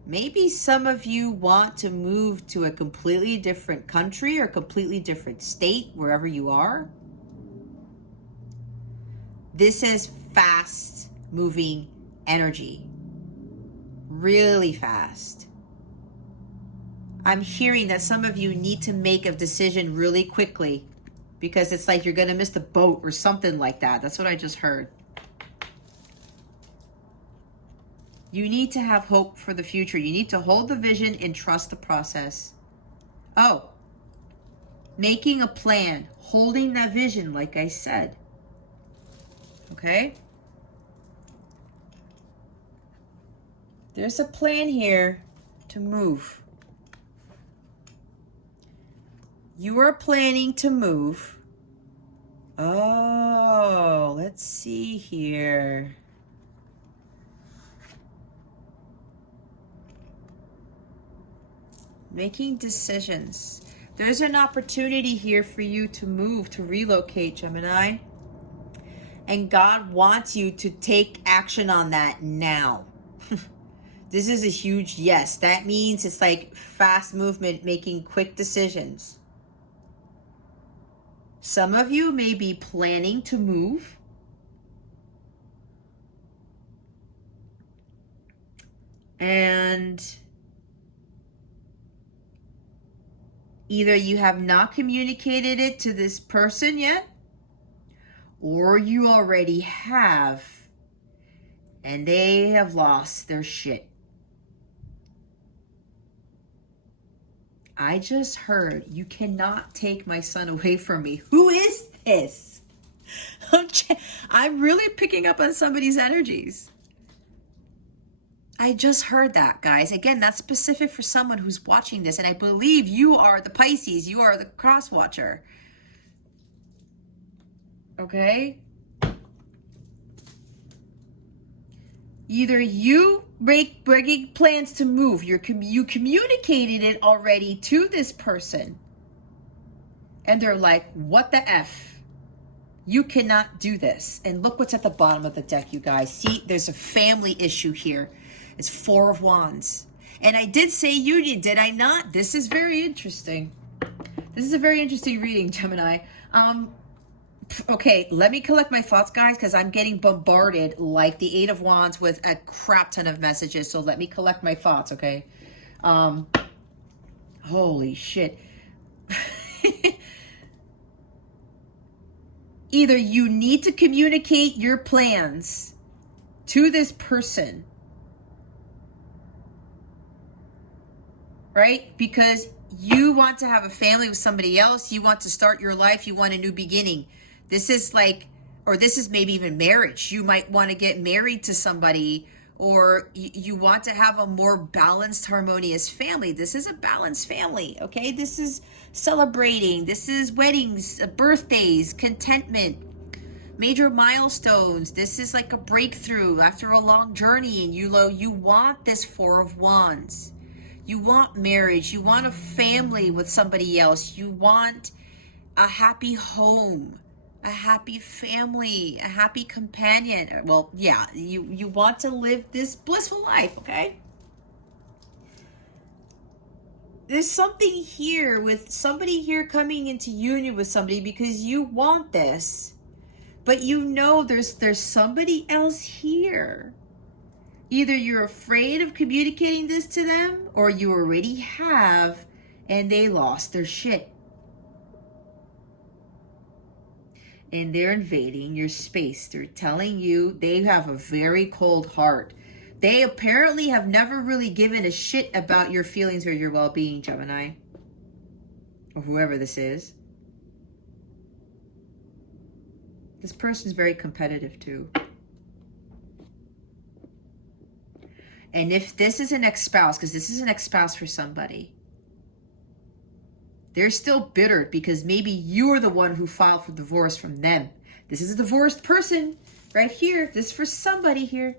Maybe some of you want to move to a completely different country or completely different state, wherever you are. This is fast moving energy. Really fast. I'm hearing that some of you need to make a decision really quickly because it's like you're going to miss the boat or something like that. That's what I just heard. You need to have hope for the future. You need to hold the vision and trust the process. Oh, making a plan, holding that vision, like I said. Okay? There's a plan here to move. You are planning to move. Oh, let's see here. Making decisions. There's an opportunity here for you to move, to relocate, Gemini. And God wants you to take action on that now. This is a huge yes. That means it's like fast movement, making quick decisions. Some of you may be planning to move. And either you have not communicated it to this person yet, or you already have, and they have lost their shit. I just heard, you cannot take my son away from me. Who is this? I'm really picking up on somebody's energies. I just heard that, guys. Again, that's specific for someone who's watching this. And I believe you are the Pisces. You are the cross watcher. Okay? Either you breaking plans to move. You communicated it already to this person. And they're like, what the F? You cannot do this. And look what's at the bottom of the deck, you guys. See, there's a family issue here. It's Four of Wands. And I did say union, did I not? This is very interesting. This is a very interesting reading, Gemini. Okay, let me collect my thoughts, guys, because I'm getting bombarded like the Eight of Wands with a crap ton of messages. So let me collect my thoughts, okay? Holy shit. Either you need to communicate your plans to this person, right? Because you want to have a family with somebody else. You want to start your life. You want a new beginning. This is like, or this is maybe even marriage. You might want to get married to somebody, or you want to have a more balanced, harmonious family. This is a balanced family, okay? This is celebrating. This is weddings, birthdays, contentment, major milestones. This is like a breakthrough after a long journey, and you want this Four of Wands. You want marriage. You want a family with somebody else. You want a happy home, a happy family, a happy companion. Well, yeah, you want to live this blissful life, okay? There's something here with somebody here coming into union with somebody because you want this. But you know there's somebody else here. Either you're afraid of communicating this to them, or you already have and they lost their shit. And they're invading your space. They're telling you they have a very cold heart. They apparently have never really given a shit about your feelings or your well-being, Gemini. Or whoever this is. This person's very competitive too. And if this is an ex-spouse, because this is an ex-spouse for somebody, They're still bitter because maybe you're the one who filed for divorce from them. This is a divorced person right here. This is for somebody here.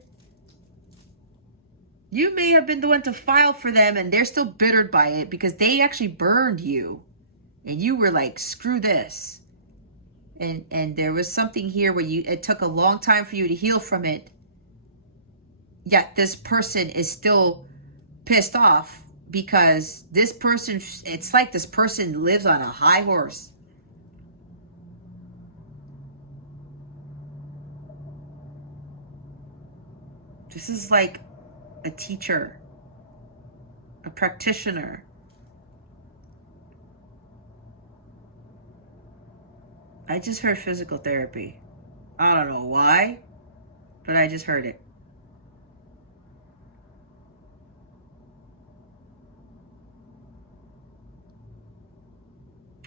You may have been the one to file for them and they're still bittered by it because they actually burned you. And you were like, screw this. And there was something here where it took a long time for you to heal from it. Yet this person is still pissed off because this person, it's like this person lives on a high horse. This is like a teacher, a practitioner. I just heard physical therapy. I don't know why, but I just heard it.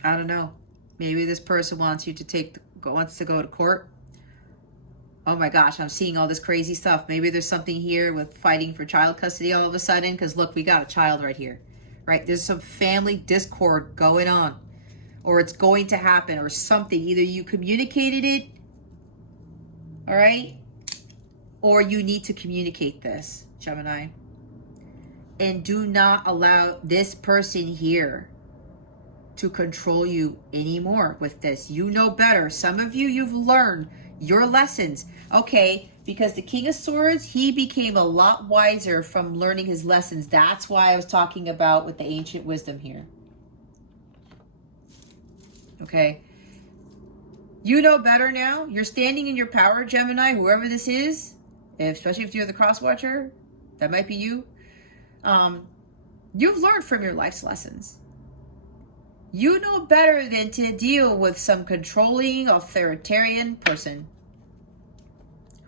I don't know. Maybe this person wants you to wants to go to court. Oh my gosh, I'm seeing all this crazy stuff. Maybe there's something here with fighting for child custody all of a sudden, because look, we got a child right here, right? There's some family discord going on, or it's going to happen, or something. Either you communicated it, all right, or you need to communicate this, Gemini. And do not allow this person here to control you anymore with this. You know better. Some of you, you've learned your lessons. Okay, because the King of Swords, he became a lot wiser from learning his lessons. That's why I was talking about with the ancient wisdom here. Okay. You know better now. You're standing in your power, Gemini, whoever this is, especially if you're the cross watcher, that might be you. You've learned from your life's lessons. You know better than to deal with some controlling, authoritarian person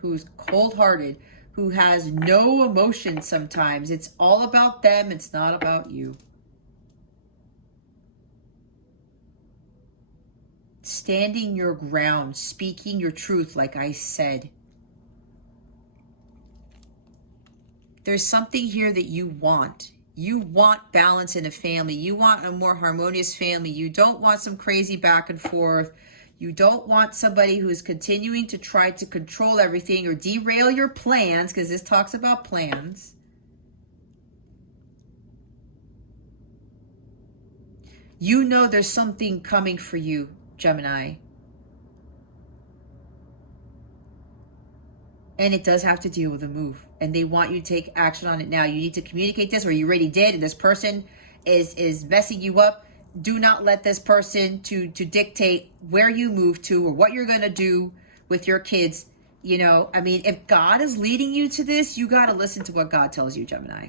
who's cold-hearted, who has no emotion sometimes. It's all about them. It's not about you. Standing your ground, speaking your truth, like I said. There's something here that you want. You want balance in a family. You want a more harmonious family. You don't want some crazy back and forth. You don't want somebody who is continuing to try to control everything or derail your plans, because this talks about plans. You know there's something coming for you, Gemini. And it does have to deal with a move. And they want you to take action on it now. You need to communicate this, or you already did, and this person is messing you up. Do not let this person to dictate where you move to or what you're going to do with your kids. You know, I mean, if God is leading you to this, you got to listen to what God tells you, Gemini.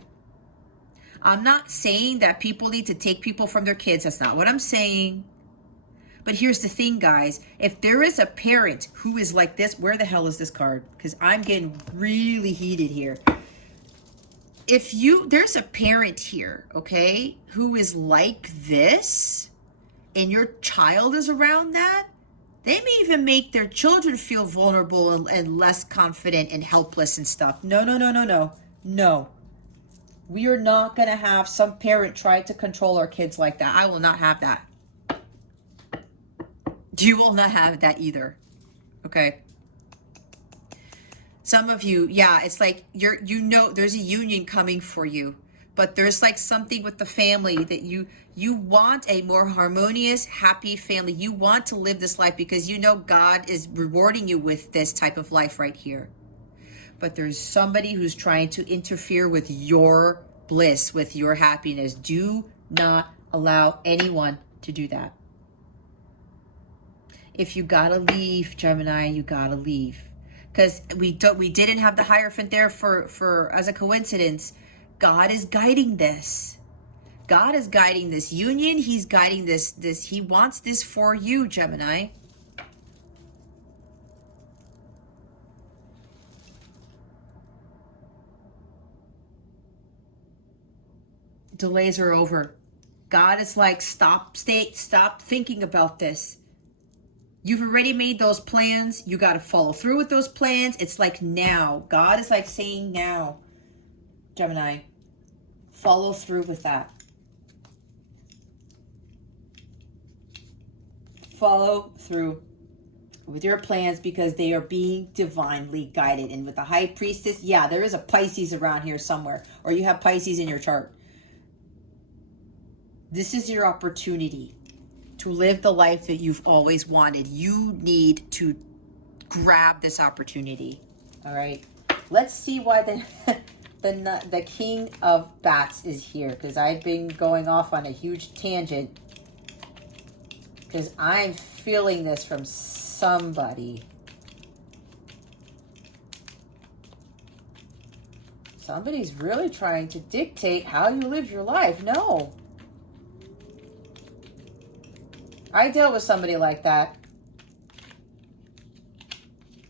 I'm not saying that people need to take people from their kids. That's not what I'm saying. But here's the thing, guys. If there is a parent who is like this, where the hell is this card? Because I'm getting really heated here. There's a parent here, okay, who is like this, and your child is around that, they may even make their children feel vulnerable and less confident and helpless and stuff. No, no, no, no, no. No. We are not going to have some parent try to control our kids like that. I will not have that. You will not have that either. Okay. Some of you, yeah, it's like you know there's a union coming for you, but there's like something with the family that you want a more harmonious, happy family. You want to live this life because you know God is rewarding you with this type of life right here. But there's somebody who's trying to interfere with your bliss, with your happiness. Do not allow anyone to do that. If you gotta leave, Gemini, you gotta leave. Because we didn't have the Hierophant there for as a coincidence. God is guiding this. God is guiding this union. He's guiding this. He wants this for you, Gemini. Delays are over. God is like, stop thinking about this. You've already made those plans. You got to follow through with those plans. It's like now. God is like saying now, Gemini, follow through with that. follow through with your plans because they are being divinely guided. And with the High Priestess, yeah, there is a Pisces around here somewhere, or you have Pisces in your chart. This is your opportunity to live the life that you've always wanted. You need to grab this opportunity. All right. Let's see why the King of Bats is here, because I've been going off on a huge tangent because I'm feeling this from somebody. Somebody's really trying to dictate how you live your life. No. I dealt with somebody like that.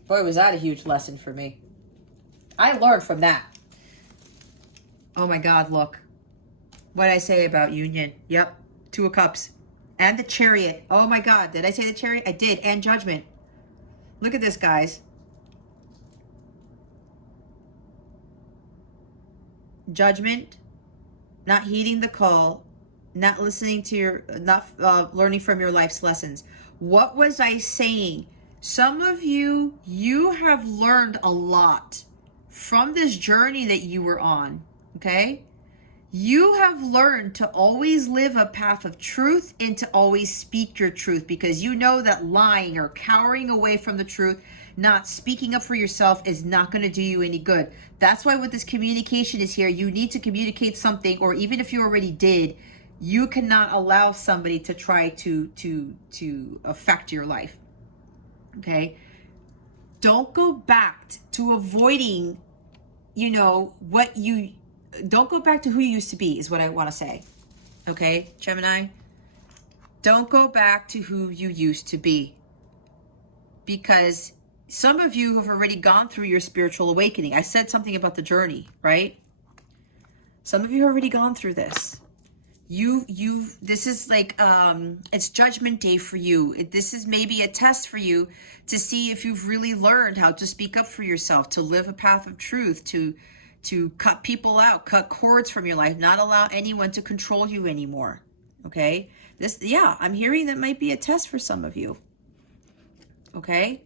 Boy, was that a huge lesson for me. I learned from that. Oh my God, look. What did I say about union? Yep. Two of Cups. And the Chariot. Oh my God. Did I say the Chariot? I did. And Judgment. Look at this, guys. Judgment. Not heeding the call. Not listening to your, not learning from your life's lessons. What was I saying? Some of you, you have learned a lot from this journey that you were on, okay? You have learned to always live a path of truth and to always speak your truth, because you know that lying or cowering away from the truth, not speaking up for yourself, is not going to do you any good. That's why with this communication is here, you need to communicate something, or even if you already did, you cannot allow somebody to try to affect your life. Okay? Don't go back to avoiding, you know, don't go back to who you used to be, is what I want to say. Okay, Gemini? Don't go back to who you used to be. Because some of you have already gone through your spiritual awakening. I said something about the journey, right? Some of you have already gone through this. This is like, it's Judgment Day for you. This is maybe a test for you to see if you've really learned how to speak up for yourself, to live a path of truth, to cut people out, cut cords from your life, not allow anyone to control you anymore. Okay? Yeah, I'm hearing that might be a test for some of you. Okay?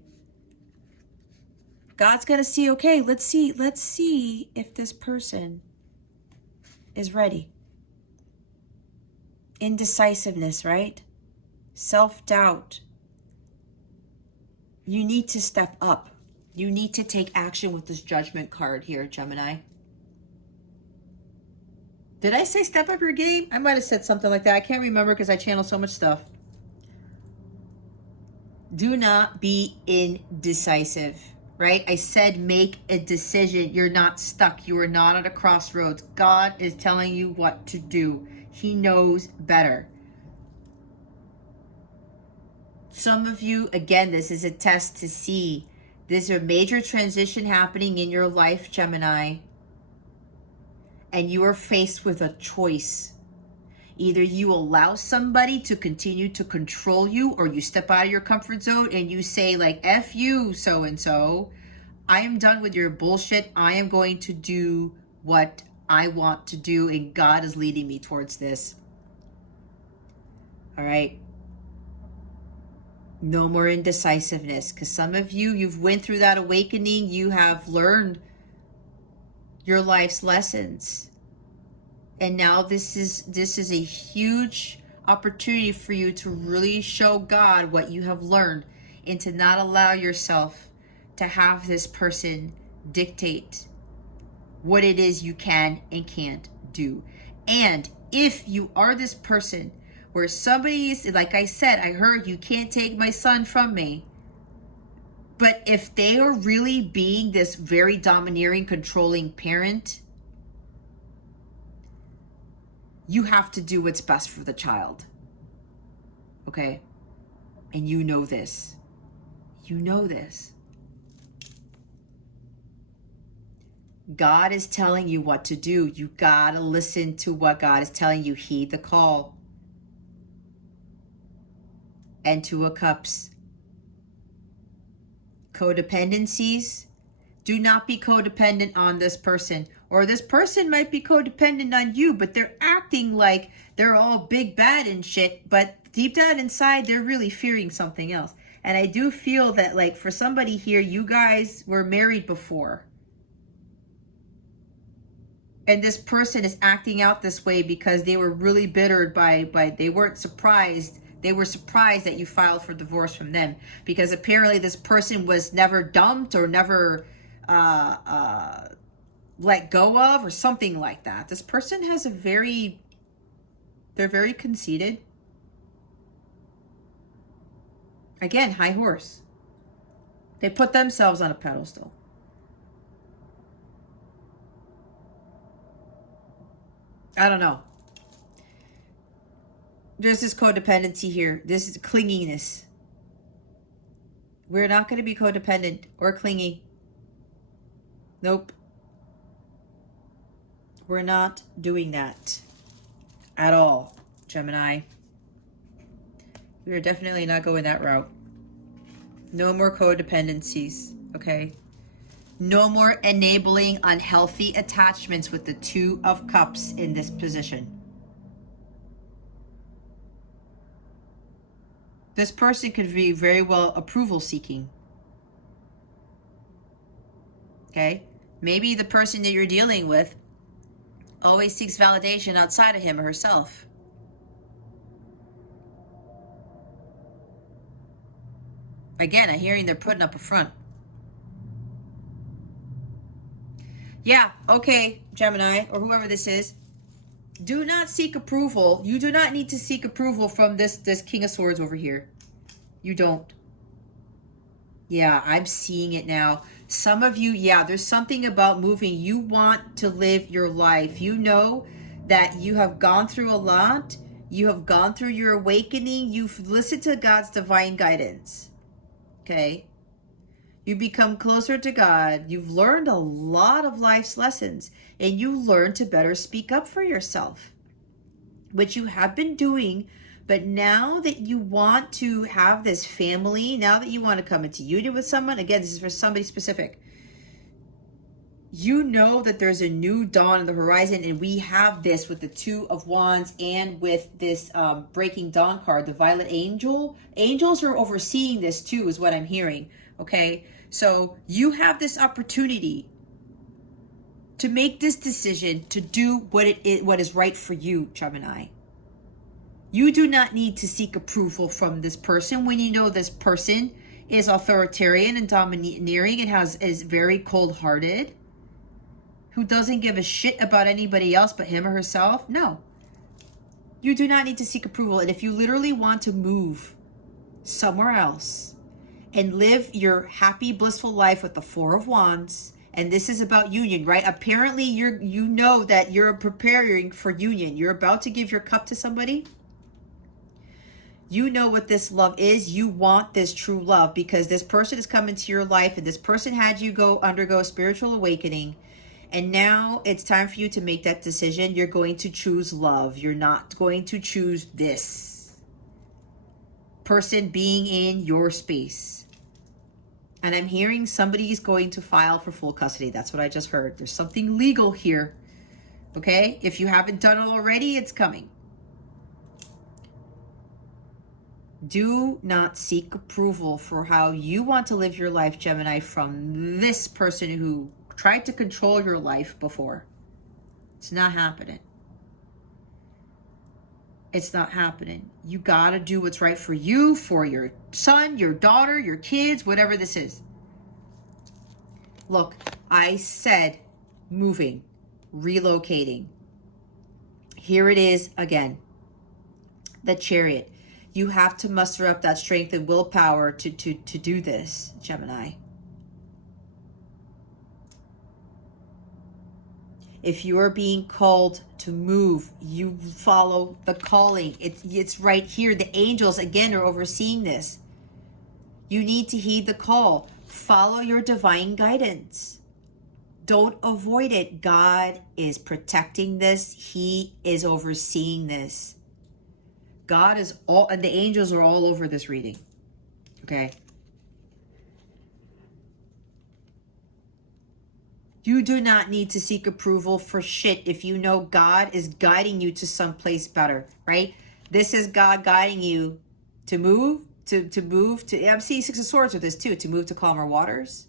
God's going to see, okay, let's see if this person is ready. Indecisiveness, right? Self-doubt. You need to step up. You need to take action with this Judgment card here, Gemini. Did I say step up your game? I might have said something like that. I can't remember because I channel so much stuff. Do not be indecisive, right? I said make a decision. You're not stuck. You are not at a crossroads. God is telling you what to do. He knows better. Some of you, again, this is a test to see. There's a major transition happening in your life, Gemini. And you are faced with a choice. Either you allow somebody to continue to control you, or you step out of your comfort zone and you say like, F you, so-and-so. I am done with your bullshit. I am going to do what I want to do, and God is leading me towards this. All right. No more indecisiveness, because some of you, you've went through that awakening. You have learned your life's lessons. And now this is a huge opportunity for you to really show God what you have learned, and to not allow yourself to have this person dictate what it is you can and can't do. And if you are this person where somebody is, like I said, I heard you can't take my son from me. But if they are really being this very domineering, controlling parent, you have to do what's best for the child. Okay? And you know this. You know this. God is telling you what to do. You gotta listen to what God is telling you. Heed the call. And Two of Cups. Codependencies. Do not be codependent on this person. Or this person might be codependent on you, but they're acting like they're all big bad and shit. But deep down inside, they're really fearing something else. And I do feel that, like, for somebody here, you guys were married before. And this person is acting out this way because they were really bittered by they weren't surprised. They were surprised that you filed for divorce from them. Because apparently this person was never dumped or never let go of or something like that. This person has they're very conceited. Again, high horse. They put themselves on a pedestal. I don't know. There's this codependency here. This is clinginess. We're not going to be codependent or clingy. Nope. We're not doing that at all, Gemini. We are definitely not going that route. No more codependencies, okay? No more enabling unhealthy attachments with the Two of Cups in this position. This person could be very well approval seeking. Okay? Maybe the person that you're dealing with always seeks validation outside of him or herself. Again, I'm hearing they're putting up a front. Yeah, okay, Gemini, or whoever this is. Do not seek approval. You do not need to seek approval from this King of Swords over here. You don't. Yeah, I'm seeing it now. Some of you, yeah, there's something about moving. You want to live your life. You know that you have gone through a lot. You have gone through your awakening. You've listened to God's divine guidance. Okay? You become closer to God. You've learned a lot of life's lessons. And you learn to better speak up for yourself. Which you have been doing. But now that you want to have this family, now that you want to come into union with someone, again, this is for somebody specific. You know that there's a new dawn on the horizon, and we have this with the Two of Wands and with this Breaking Dawn card, the Violet Angel. Angels are overseeing this too, is what I'm hearing, okay? So you have this opportunity to make this decision to do what is right for you, Gemini. You do not need to seek approval from this person when you know this person is authoritarian and domineering and is very cold-hearted, who doesn't give a shit about anybody else but him or herself. No. You do not need to seek approval. And if you literally want to move somewhere else and live your happy, blissful life with the Four of Wands, and this is about union, right? Apparently, you know that you're preparing for union. You're about to give your cup to somebody. You know what this love is. You want this true love because this person is coming to your life and this person had you undergo a spiritual awakening. And now it's time for you to make that decision. You're going to choose love. You're not going to choose this person being in your space. And I'm hearing somebody's going to file for full custody. That's what I just heard. There's something legal here. Okay? If you haven't done it already, it's coming. Do not seek approval for how you want to live your life, Gemini, from this person who tried to control your life before. It's not happening. It's not happening. You got to do what's right for you, for your son, your daughter, your kids, whatever this is. Look, I said moving, relocating. Here it is again. The Chariot. You have to muster up that strength and willpower to do this, Gemini. If you are being called to move, you follow the calling. It's right here. The angels, again, are overseeing this. You need to heed the call. Follow your divine guidance. Don't avoid it. God is protecting this. He is overseeing this. God is all, and the angels are all over this reading. Okay. You do not need to seek approval for shit if you know God is guiding you to someplace better, right? This is God guiding you to move, I'm seeing Six of Swords with this too, to move to calmer waters,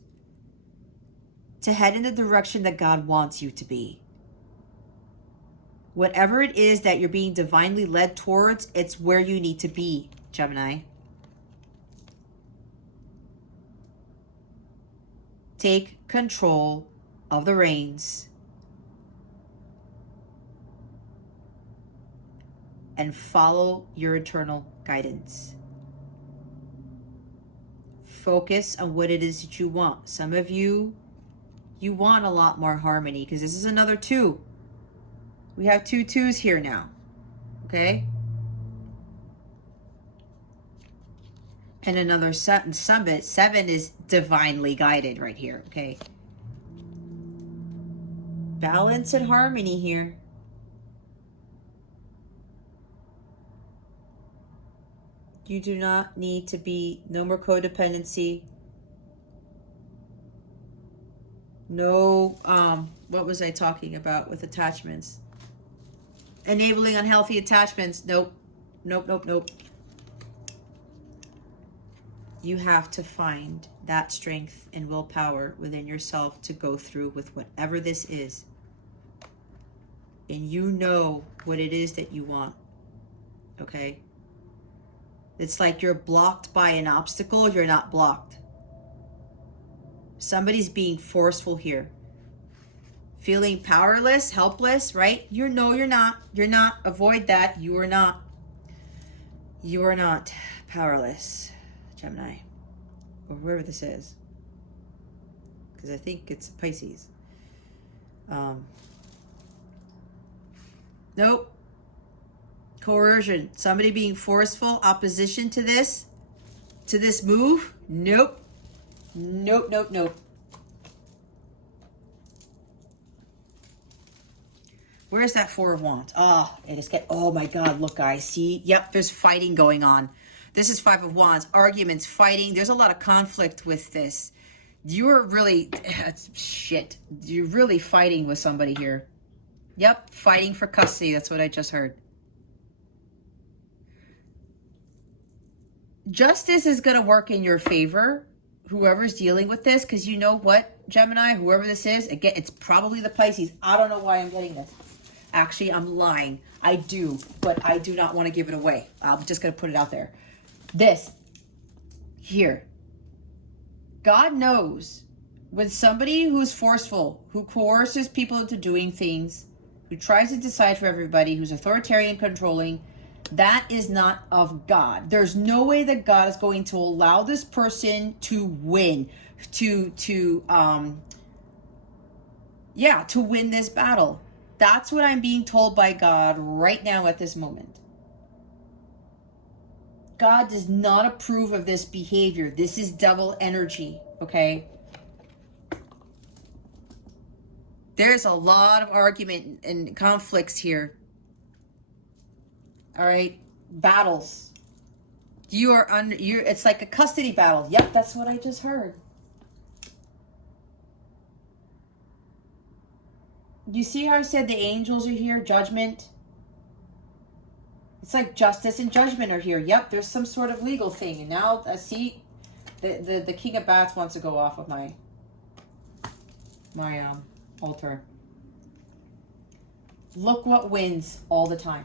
to head in the direction that God wants you to be. Whatever it is that you're being divinely led towards, it's where you need to be, Gemini. Take control of the reins and follow your eternal guidance. Focus on what it is that you want. Some of you, you want a lot more harmony because this is another 2. We have 2 2s here now, okay? And another summit. 7 is divinely guided right here, okay? Balance and harmony here. You do not need to be, no more codependency. No, what was I talking about with attachments? Enabling unhealthy attachments. Nope. Nope, nope, nope. You have to find that strength and willpower within yourself to go through with whatever this is. And you know what it is that you want. Okay? It's like you're blocked by an obstacle. You're not blocked. Somebody's being forceful here. Feeling powerless, helpless, right? You're not. You're not. Avoid that. You are not. You are not powerless, Gemini. Or whoever this is. Because I think it's Pisces. Nope. Coercion. Somebody being forceful. Opposition to this move. Nope. Nope, nope, nope. Where's that 4 of Wands? Oh, it is oh my God, look guys, see? Yep, there's fighting going on. This is 5 of Wands, arguments, fighting. There's a lot of conflict with this. You're really, shit. You're really fighting with somebody here. Yep, fighting for custody. That's what I just heard. Justice is going to work in your favor, whoever's dealing with this, because you know what, Gemini, whoever this is, again, it's probably the Pisces. I don't know why I'm getting this. Actually, I'm lying. I do, but I do not want to give it away. I'm just going to put it out there. This here. God knows when somebody who's forceful, who coerces people into doing things, who tries to decide for everybody, who's authoritarian, controlling, that is not of God. There's no way that God is going to allow this person to win, to win this battle. That's what I'm being told by God right now at this moment. God does not approve of this behavior. This is double energy, okay? There's a lot of argument and conflicts here. All right, battles. You are under, it's like a custody battle. Yep, that's what I just heard. You see how I said the angels are here, judgment? It's like justice and judgment are here. Yep, there's some sort of legal thing. And now, see, the King of Bats wants to go off of my altar. Look what wins all the time.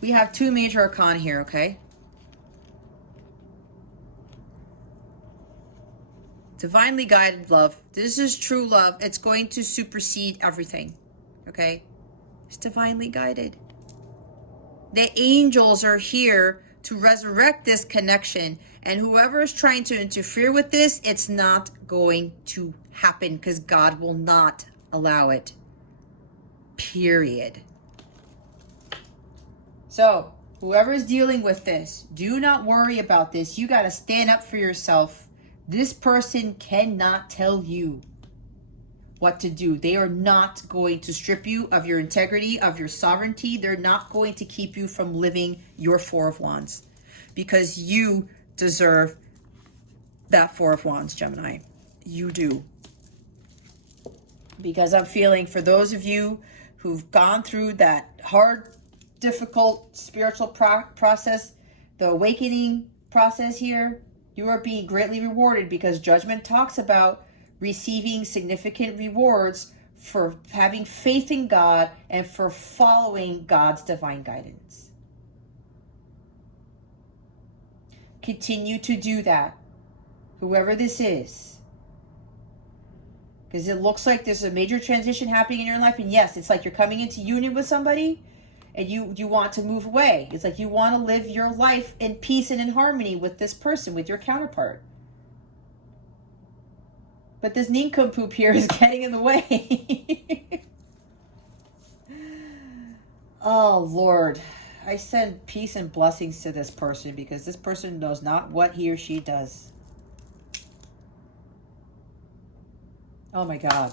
We have 2 major arcana here, okay? Divinely guided love. This is true love. It's going to supersede everything, okay? It's divinely guided. The angels are here to resurrect this connection. And whoever is trying to interfere with this, it's not going to happen because God will not allow it. Period. So, whoever is dealing with this, do not worry about this. You got to stand up for yourself. This person cannot tell you what to do. They are not going to strip you of your integrity, of your sovereignty. They're not going to keep you from living your 4 of Wands because you deserve that 4 of Wands, Gemini. You do. Because I'm feeling for those of you who've gone through that hard difficult spiritual process, the awakening process here, you are being greatly rewarded, because judgment talks about receiving significant rewards for having faith in God and for following God's divine guidance. Continue to do that, whoever this is. Because it looks like there's a major transition happening in your life. And yes, it's like you're coming into union with somebody and you want to move away. It's like you want to live your life in peace and in harmony with this person, with your counterpart. But this nincompoop here is getting in the way. Oh, Lord. I send peace and blessings to this person, because this person knows not what he or she does. Oh my God.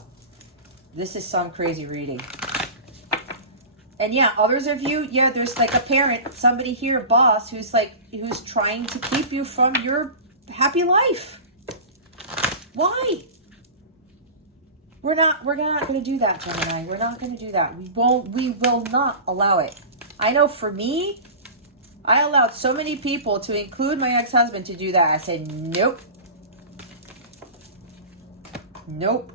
This is some crazy reading. And yeah, others of you, yeah, there's like a parent, somebody here, boss, who's trying to keep you from your happy life. Why? We're not going to do that, Gemini. We're not going to do that. We will not allow it. I know for me, I allowed so many people, to include my ex-husband, to do that. I said, nope. Nope.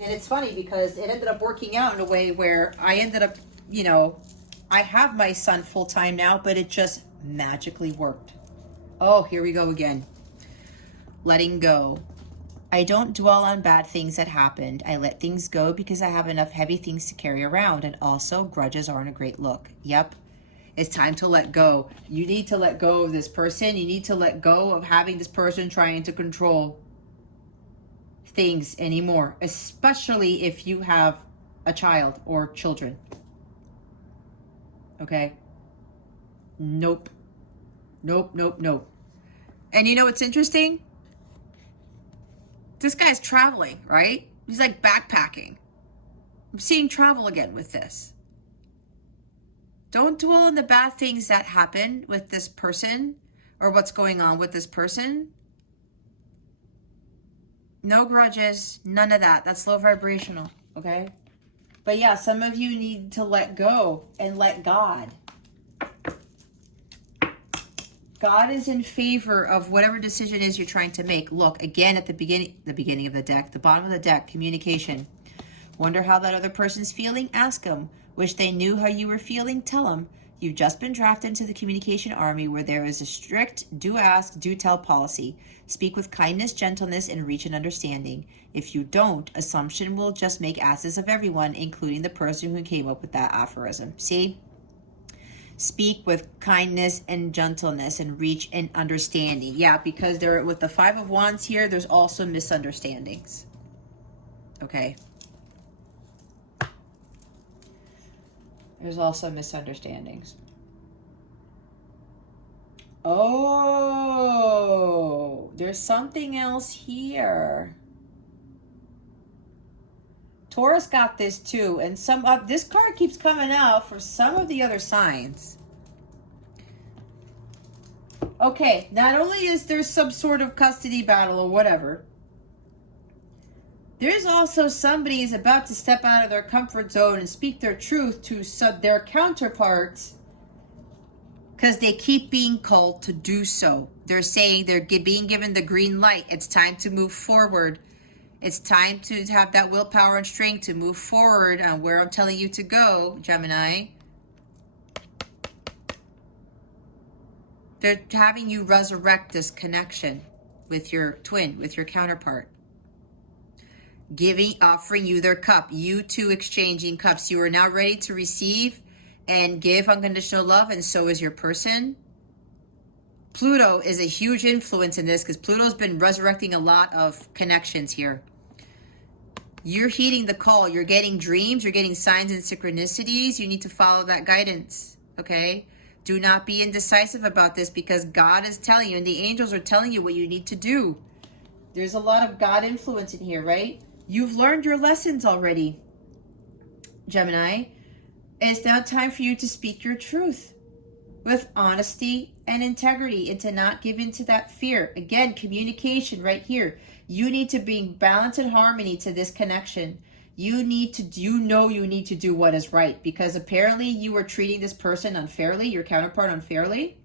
And it's funny because it ended up working out in a way where I ended up, I have my son full time now, but it just magically worked. Oh, here we go again. Letting go. I don't dwell on bad things that happened. I let things go because I have enough heavy things to carry around. And also, grudges aren't a great look. Yep. It's time to let go. You need to let go of this person. You need to let go of having this person trying to control things anymore, especially if you have a child or children. Okay? Nope. Nope, nope, nope. And you know what's interesting? This guy's traveling, right? He's like backpacking. I'm seeing travel again with this. Don't dwell on the bad things that happen with this person or what's going on with this person. No grudges, none of that. That's low vibrational, okay? But yeah, some of you need to let go and let God. God is in favor of whatever decision is you're trying to make. Look, again at the beginning of the deck, the bottom of the deck, communication. Wonder how that other person's feeling? Ask them. Wish they knew how you were feeling? Tell them. You've just been drafted into the communication army, where there is a strict do ask, do tell policy. Speak with kindness, gentleness, and reach an understanding. If you don't, assumption will just make asses of everyone, including the person who came up with that aphorism. See? Speak with kindness and gentleness and reach an understanding. Yeah, because there, with the Five of Wands here, there's also misunderstandings. Okay? There's also misunderstandings. Oh, there's something else here. Taurus got this too, and this card keeps coming out for some of the other signs. Okay, not only is there some sort of custody battle or whatever, there's also somebody is about to step out of their comfort zone and speak their truth to their counterparts, because they keep being called to do so. They're saying they're being given the green light. It's time to move forward. It's time to have that willpower and strength to move forward on where I'm telling you to go, Gemini. They're having you resurrect this connection with your twin, with your counterpart. Offering you their cup. You two exchanging cups. You are now ready to receive and give unconditional love, and so is your person. Pluto is a huge influence in this, because Pluto's been resurrecting a lot of connections here. You're heeding the call. You're getting dreams. You're getting signs and synchronicities. You need to follow that guidance, okay? Do not be indecisive about this, because God is telling you, and the angels are telling you what you need to do. There's a lot of God influence in here, right? You've learned your lessons already, Gemini. It's now time for you to speak your truth with honesty and integrity, and to not give in to that fear. Again, communication right here. You need to bring balance and harmony to this connection. You need to, you need to do what is right, because apparently you were treating this person unfairly, your counterpart unfairly.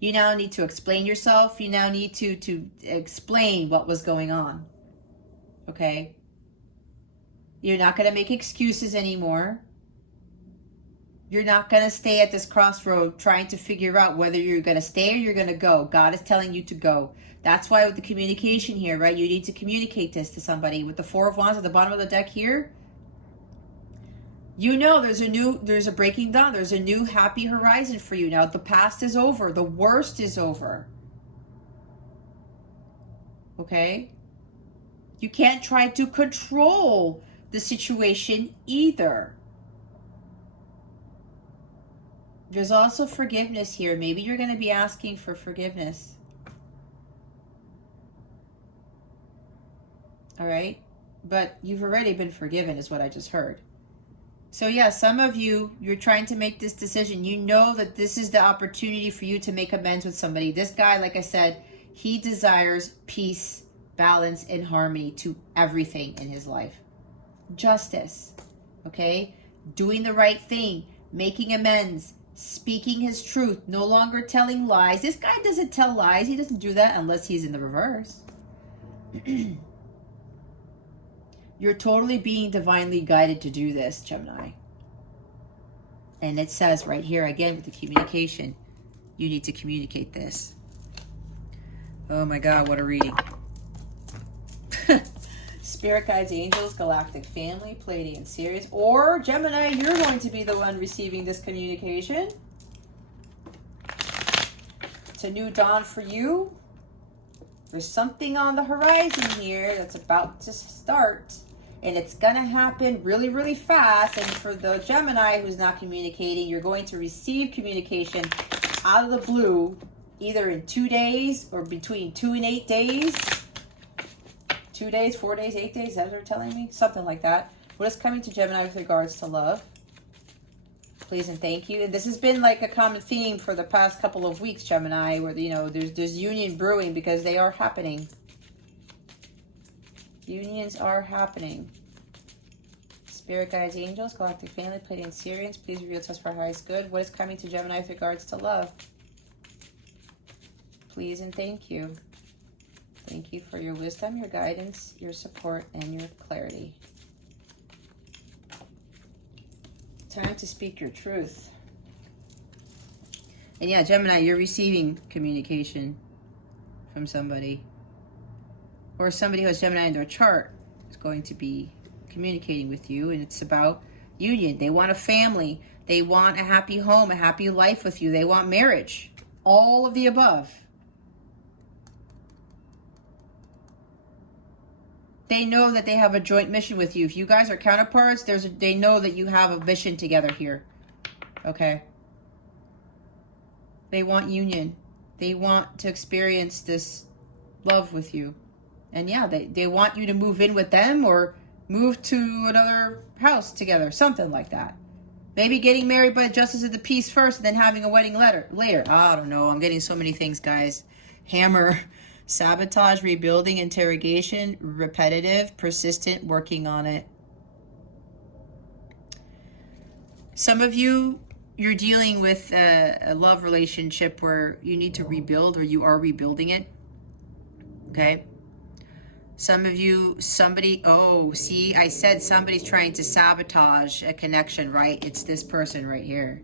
You now need to explain yourself. You now need to explain what was going on. Okay? You're not going to make excuses anymore. You're not going to stay at this crossroad trying to figure out whether you're going to stay or you're going to go. God is telling you to go. That's why with the communication here, right? You need to communicate this to somebody. With the Four of Wands at the bottom of the deck here, you know there's a breaking dawn. There's a new happy horizon for you now. The past is over. The worst is over. Okay? You can't try to control the situation either. There's also forgiveness here. Maybe you're going to be asking for forgiveness. All right? But you've already been forgiven is what I just heard. So yeah, some of you, you're trying to make this decision. You know that this is the opportunity for you to make amends with somebody. This guy, like I said, he desires peace, balance, and harmony to everything in his life. Justice, okay? Doing the right thing, making amends, speaking his truth, no longer telling lies. This guy doesn't tell lies. He doesn't do that unless he's in the reverse. You're totally being divinely guided to do this, Gemini. And it says right here, again, with the communication, you need to communicate this. Oh my God, what a reading. Spirit guides, angels, galactic family, Pleiadian series, or Gemini, you're going to be the one receiving this communication. It's a new dawn for you. There's something on the horizon here that's about to start. And it's going to happen really, really fast. And for the Gemini who's not communicating, you're going to receive communication out of the blue, either in 2 days or between 2 and 8 days. 2 days, 4 days, 8 days, that they're telling me? Something like that. What is coming to Gemini with regards to love? Please and thank you. And this has been like a common theme for the past couple of weeks, Gemini, where, you know, there's union brewing because they are happening. Unions are happening. Spirit guides, angels, galactic family, Pleiadian Syrians, please reveal to us for our highest good. What is coming to Gemini with regards to love? Please and thank you. Thank you for your wisdom, your guidance, your support, and your clarity. Time to speak your truth. And yeah, Gemini, you're receiving communication from somebody. Or somebody who has Gemini in their chart is going to be communicating with you. And it's about union. They want a family. They want a happy home, a happy life with you. They want marriage. All of the above. They know that they have a joint mission with you. If you guys are counterparts, they know that you have a mission together here. Okay? They want union. They want to experience this love with you. And yeah, they want you to move in with them or move to another house together. Something like that. Maybe getting married by the Justice of the Peace first and then having a wedding later. I don't know. I'm getting so many things, guys. Hammer. Sabotage, rebuilding, interrogation, repetitive, persistent, working on it. Some of you, you're dealing with a love relationship where you need to rebuild or you are rebuilding it. Okay? Some of you, see, I said somebody's trying to sabotage a connection, right? It's this person right here.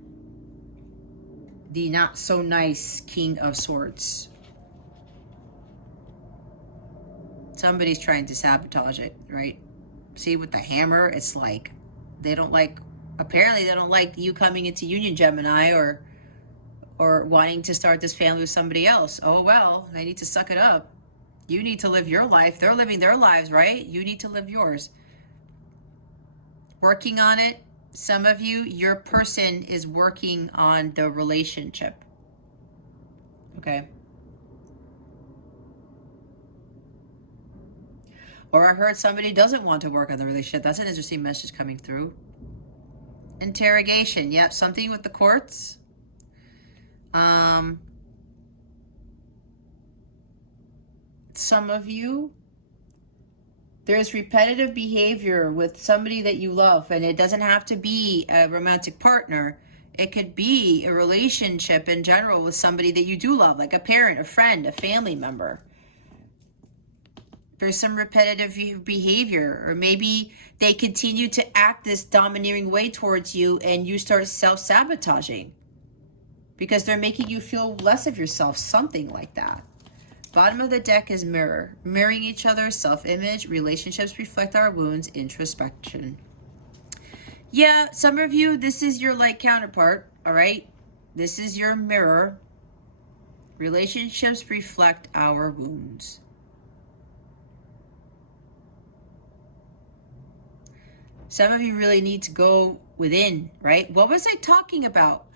The not so nice King of Swords. Somebody's trying to sabotage it, right? See, with the hammer, it's like, apparently they don't like you coming into union, Gemini, or wanting to start this family with somebody else. Oh, well, they need to suck it up. You need to live your life. They're living their lives, right? You need to live yours. Working on it. Some of you, your person is working on the relationship. Okay? Or I heard somebody doesn't want to work on the relationship. That's an interesting message coming through. Interrogation. Yep, something with the courts. Some of you, There's repetitive behavior with somebody that you love, and it doesn't have to be a romantic partner. It could be a relationship in general with somebody that you do love, like a parent, a friend, a family member. There's some repetitive behavior, or maybe they continue to act this domineering way towards you and you start self-sabotaging because they're making you feel less of yourself, something like that. Bottom of the deck is mirror. Mirroring each other, self-image, relationships reflect our wounds, introspection. Yeah, some of you, this is your light counterpart, all right? This is your mirror. Relationships reflect our wounds. Some of you really need to go within, right? What was I talking about?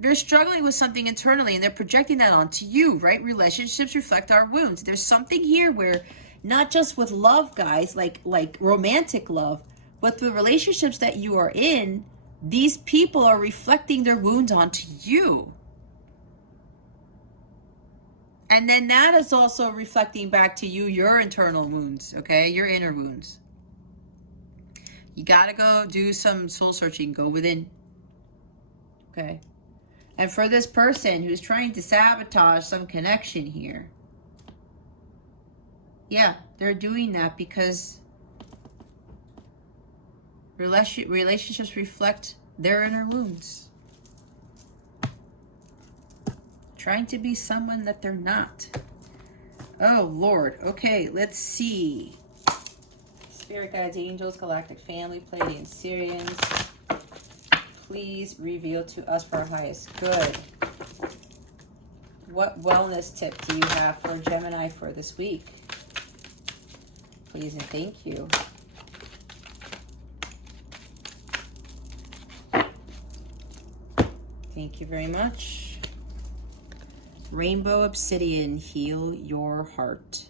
They're struggling with something internally and they're projecting that onto you, right? Relationships reflect our wounds. There's something here where not just with love, guys, like romantic love, but the relationships that you are in, these people are reflecting their wounds onto you. And then that is also reflecting back to you, your internal wounds, okay? Your inner wounds. You got to go do some soul searching, go within, okay? And for this person who's trying to sabotage some connection here, yeah, they're doing that because relationships reflect their inner wounds. Trying to be someone that they're not. Oh, Lord. Okay, let's see. Spirit guides, angels, galactic family, Pleiadian, Syrians. Please reveal to us for our highest good. What wellness tip do you have for Gemini for this week? Please and thank you. Thank you very much. Rainbow Obsidian, heal your heart.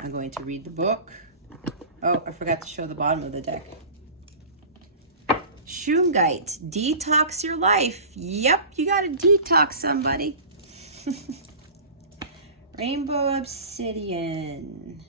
I'm going to read the book. Oh, I forgot to show the bottom of the deck. Shungite, detox your life. Yep, you got to detox somebody. Rainbow Obsidian.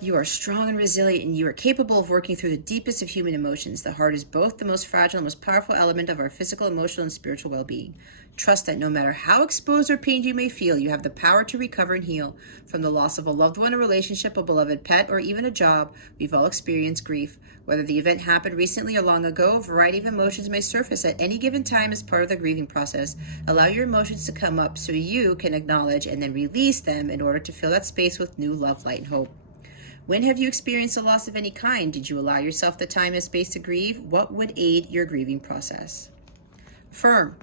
You are strong and resilient, and you are capable of working through the deepest of human emotions. The heart is both the most fragile and most powerful element of our physical, emotional, and spiritual well-being. Trust that no matter how exposed or pained you may feel, you have the power to recover and heal. From the loss of a loved one, a relationship, a beloved pet, or even a job, we've all experienced grief. Whether the event happened recently or long ago, a variety of emotions may surface at any given time as part of the grieving process. Allow your emotions to come up so you can acknowledge and then release them in order to fill that space with new love, light, and hope. When have you experienced a loss of any kind? Did you allow yourself the time and space to grieve? What would aid your grieving process? Affirm.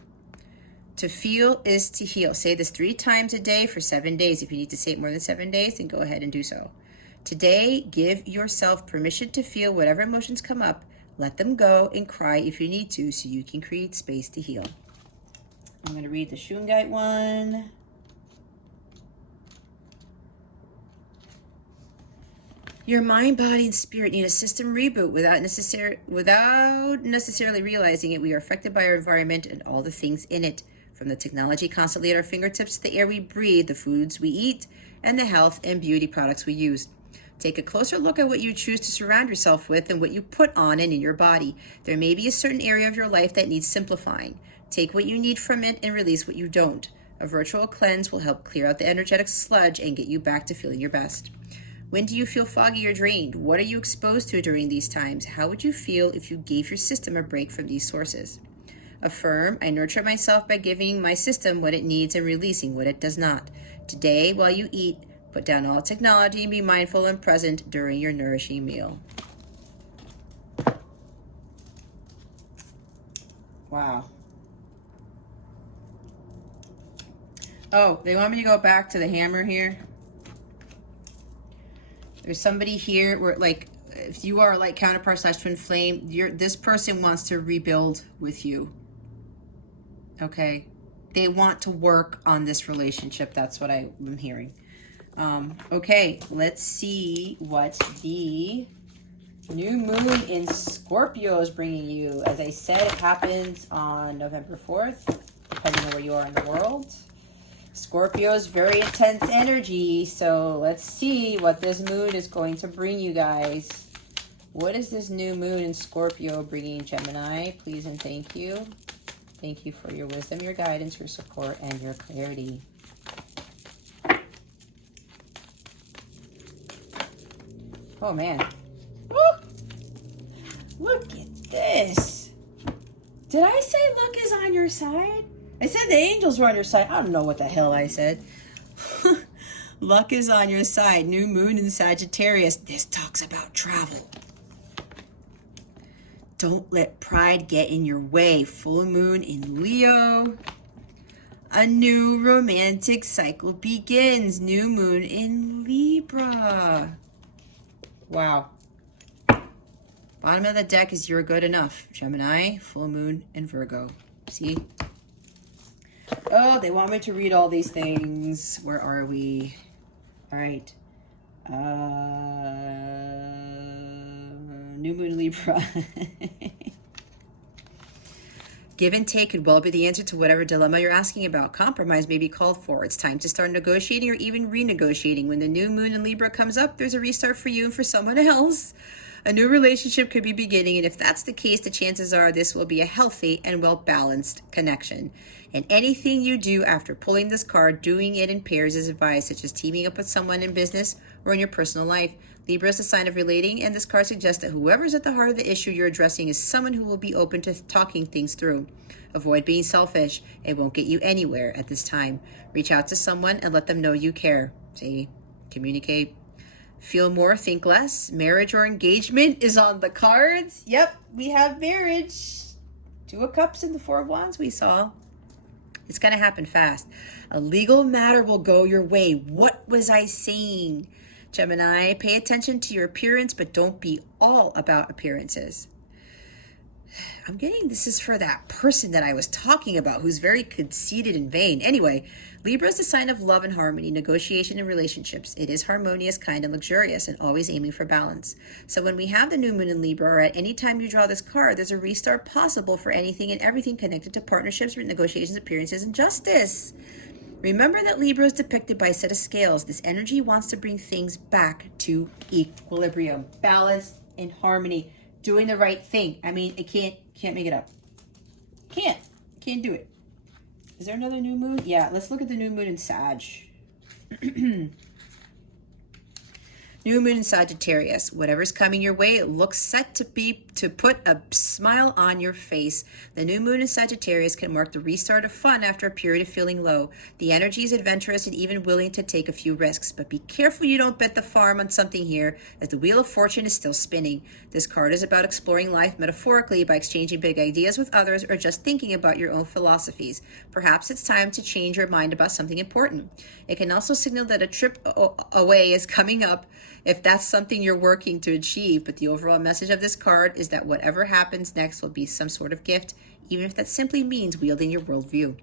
To feel is to heal. Say this 3 times a day for 7 days. If you need to say it more than 7 days, then go ahead and do so. Today, give yourself permission to feel whatever emotions come up. Let them go and cry if you need to so you can create space to heal. I'm going to read the Shungite one. Your mind, body, and spirit need a system reboot without necessarily realizing it. We are affected by our environment and all the things in it, from the technology constantly at our fingertips to the air we breathe, the foods we eat, and the health and beauty products we use. Take a closer look at what you choose to surround yourself with and what you put on and in your body. There may be a certain area of your life that needs simplifying. Take what you need from it and release what you don't. A virtual cleanse will help clear out the energetic sludge and get you back to feeling your best. When do you feel foggy or drained? What are you exposed to during these times? How would you feel if you gave your system a break from these sources? Affirm, I nurture myself by giving my system what it needs and releasing what it does not. Today, while you eat, put down all technology and be mindful and present during your nourishing meal. Wow. Oh, they want me to go back to the hammer here. There's somebody here where, like, if you are like counterpart / twin flame, this person wants to rebuild with you. Okay, they want to work on this relationship. That's what I'm hearing. Okay, let's see what the new moon in Scorpio is bringing you. As I said, it happens on November 4th. depending on where you are in the world. Scorpio's very intense energy, so let's see what this moon is going to bring you guys. What is this new moon in Scorpio bringing Gemini? Please and thank you. Thank you for your wisdom, your guidance, your support, and your clarity. Oh, man. Woo! Look at this. Did I say luck is on your side? I said the angels were on your side. I don't know what the hell I said. Luck is on your side. New moon in Sagittarius. This talks about travel. Don't let pride get in your way. Full moon in Leo. A new romantic cycle begins. New moon in Libra. Wow. Bottom of the deck is you're good enough. Gemini, full moon in Virgo. See? Oh, they want me to read all these things. Where are we? All right. New moon in Libra. Give and take could well be the answer to whatever dilemma you're asking about. Compromise may be called for. It's time to start negotiating or even renegotiating. When the new moon in Libra comes up, there's a restart for you and for someone else. A new relationship could be beginning, and if that's the case, the chances are this will be a healthy and well-balanced connection. And anything you do after pulling this card, doing it in pairs is advised, such as teaming up with someone in business or in your personal life. Libra is a sign of relating, and this card suggests that whoever's at the heart of the issue you're addressing is someone who will be open to talking things through. Avoid being selfish. It won't get you anywhere at this time. Reach out to someone and let them know you care. See? Communicate. Feel more, think less. Marriage or engagement is on the cards. Yep, we have marriage. Two of Cups and the Four of Wands we saw. It's going to happen fast. A legal matter will go your way. What was I saying? Gemini, pay attention to your appearance, but don't be all about appearances. I'm getting this is for that person that I was talking about who's very conceited and vain. Anyway, Libra is a sign of love and harmony, negotiation, and relationships. It is harmonious, kind, and luxurious, and always aiming for balance. So when we have the new moon in Libra, or at any time you draw this card, there's a restart possible for anything and everything connected to partnerships, negotiations, appearances, and justice. Remember that Libra is depicted by a set of scales. This energy wants to bring things back to equilibrium, balance, and harmony. Doing the right thing. I mean, it can't make it up. Can't do it. Is there another new moon? Yeah, let's look at the new moon in Sag. New moon in Sagittarius. Whatever's coming your way, it looks set to put a smile on your face. The new moon in Sagittarius can mark the restart of fun after a period of feeling low. The energy is adventurous and even willing to take a few risks. But be careful you don't bet the farm on something here, as the wheel of fortune is still spinning. This card is about exploring life metaphorically by exchanging big ideas with others or just thinking about your own philosophies. Perhaps it's time to change your mind about something important. It can also signal that a trip away is coming up if that's something you're working to achieve. But the overall message of this card is that whatever happens next will be some sort of gift, even if that simply means wielding your worldview.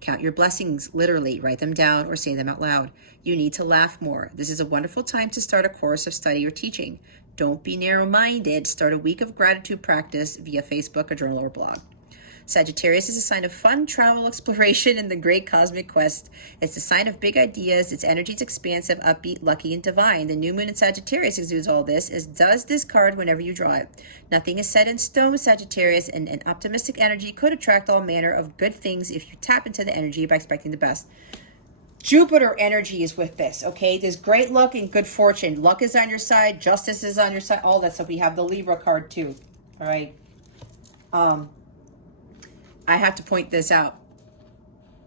Count your blessings, literally. Write them down or say them out loud. You need to laugh more. This is a wonderful time to start a course of study or teaching. Don't be narrow-minded. Start a week of gratitude practice via Facebook, a journal, or blog. Sagittarius is a sign of fun, travel, exploration, and the great cosmic quest. It's a sign of big ideas. Its energy is expansive, upbeat, lucky, and divine. The new moon in Sagittarius exudes all this, as does this card whenever you draw it. Nothing is set in stone with Sagittarius, and an optimistic energy could attract all manner of good things if you tap into the energy by expecting the best. Jupiter energy is with this, okay? There's great luck and good fortune. Luck is on your side. Justice is on your side. All that stuff. We have the Libra card, too. All right? I have to point this out.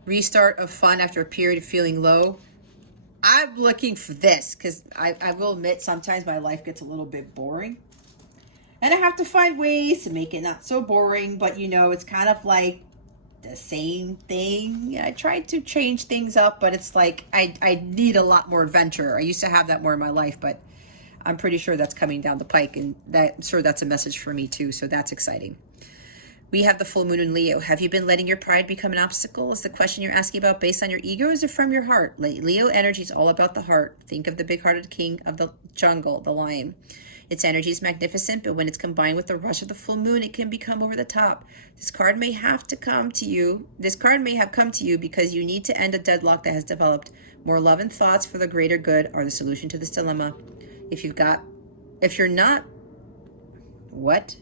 Restart of fun after a period of feeling low. I'm looking for this because I will admit sometimes my life gets a little bit boring. And I have to find ways to make it not so boring. But, you know, it's kind of like the same thing. I tried to change things up, but it's like I need a lot more adventure. I used to have that more in my life, but I'm pretty sure that's coming down the pike. And I'm sure that's a message for me, too. So that's exciting. We have the full moon in Leo. Have you been letting your pride become an obstacle? Is the question you're asking about based on your ego, or is it from your heart? Leo energy is all about the heart. Think of the big-hearted king of the jungle, the lion. Its energy is magnificent, but when it's combined with the rush of the full moon, it can become over the top. This card may have come to you because you need to end a deadlock that has developed. More love and thoughts for the greater good are the solution to this dilemma. If you're not, what?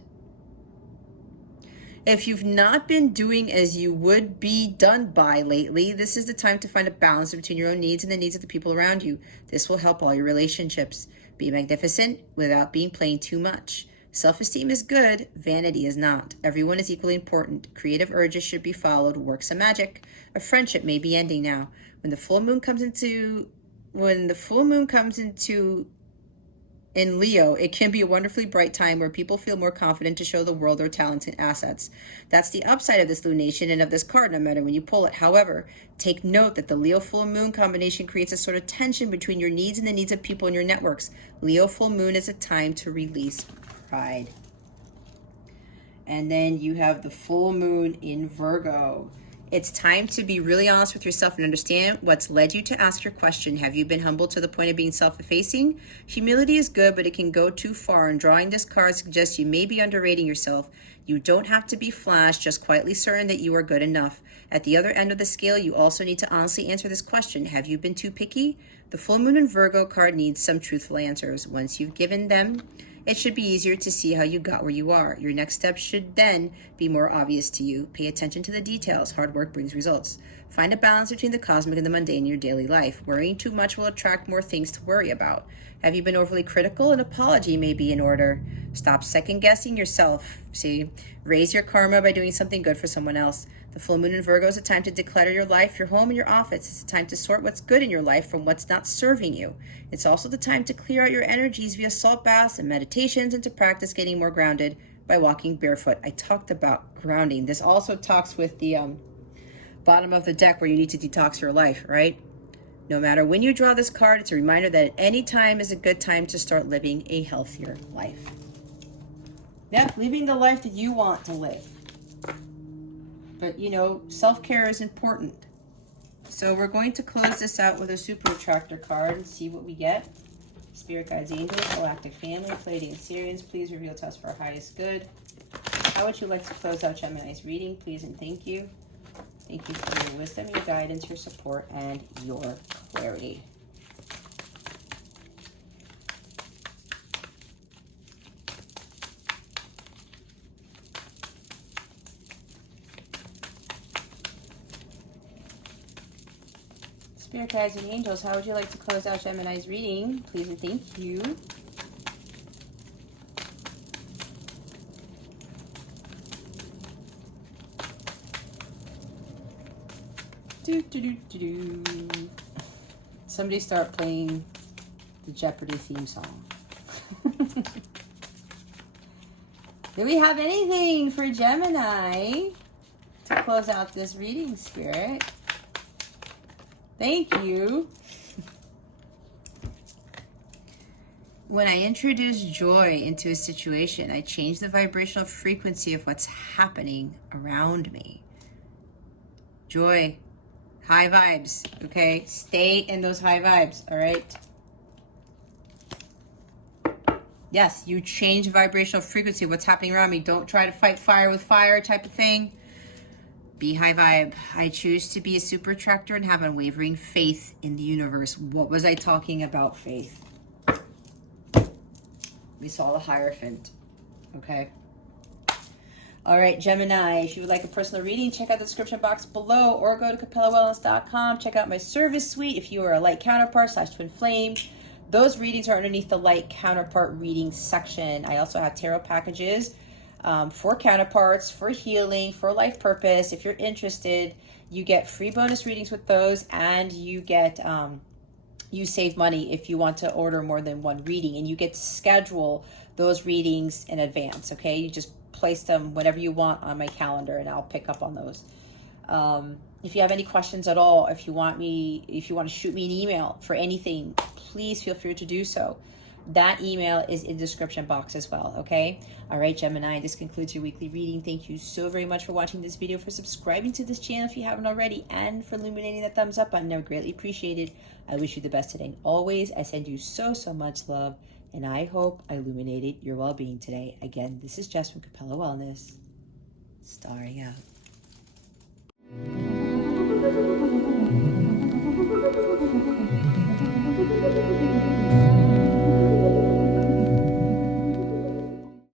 If you've not been doing as you would be done by lately, this is the time to find a balance between your own needs and the needs of the people around you. This will help all your relationships. Be magnificent without being plain too much. Self-esteem is good, vanity is not. Everyone is equally important. Creative urges should be followed, works of magic. A friendship may be ending now. When the full moon comes into in Leo, it can be a wonderfully bright time where people feel more confident to show the world their talents and assets. That's the upside of this lunation and of this card, no matter when you pull it. However, take note that the Leo full moon combination creates a sort of tension between your needs and the needs of people in your networks. Leo full moon is a time to release pride. And then you have the full moon in Virgo. It's time to be really honest with yourself and understand what's led you to ask your question. Have you been humble to the point of being self-effacing? Humility is good, but it can go too far, and drawing this card suggests you may be underrating yourself. You don't have to be flash, just quietly certain that you are good enough. At the other end of the scale, you also need to honestly answer this question. Have you been too picky? The full moon in Virgo card needs some truthful answers. Once you've given them, it should be easier to see how you got where you are. Your next step should then be more obvious to you. Pay attention to the details. Hard work brings results. Find a balance between the cosmic and the mundane in your daily life. Worrying too much will attract more things to worry about. Have you been overly critical? An apology may be in order. Stop second-guessing yourself. See, raise your karma by doing something good for someone else. The full moon in Virgo is a time to declutter your life, your home, and your office. It's a time to sort what's good in your life from what's not serving you. It's also the time to clear out your energies via salt baths and meditations, and to practice getting more grounded by walking barefoot. I talked about grounding. This also talks with the bottom of the deck where you need to detox your life, right? No matter when you draw this card, it's a reminder that at any time is a good time to start living a healthier life. Yep, living the life that you want to live. But, you know, self-care is important. So we're going to close this out with a super attractor card and see what we get. Spirit guides, angels, galactic family, Pleiadian Sirians, please reveal to us for our highest good. How would you like to close out Gemini's reading, please and thank you. Thank you for your wisdom, your guidance, your support, and your clarity. Spirit guides and angels, how would you like to close out Gemini's reading? Please and thank you. Somebody start playing the Jeopardy theme song. Do we have anything for Gemini to close out this reading, Spirit? Thank you. When I introduce joy into a situation, I change the vibrational frequency of what's happening around me. Joy, high vibes, okay? Stay in those high vibes, all right? Yes, you change the vibrational frequency of what's happening around me. Don't try to fight fire with fire type of thing. Be high vibe. I choose to be a super attractor and have unwavering faith in the universe. What was I talking about, faith? We saw the Hierophant, okay? All right, Gemini, if you would like a personal reading, check out the description box below or go to capellawellness.com. Check out my service suite if you are a light counterpart / twin flame. Those readings are underneath the light counterpart reading section. I also have tarot packages for counterparts, for healing, for life purpose. If you're interested, you get free bonus readings with those, and you get you save money if you want to order more than one reading, and you get to schedule those readings in advance. Okay, you just place them whenever you want on my calendar, and I'll pick up on those. If you have any questions at all, if you want to shoot me an email for anything, please feel free to do so. That email is in the description box as well, okay? All right, Gemini, this concludes your weekly reading. Thank you so very much for watching this video, for subscribing to this channel if you haven't already, and for illuminating that thumbs up button. I would greatly appreciate it. I wish you the best today and always. I send you so much love. And I hope I illuminated your well-being today. Again, this is Jess from Capella Wellness, starring out.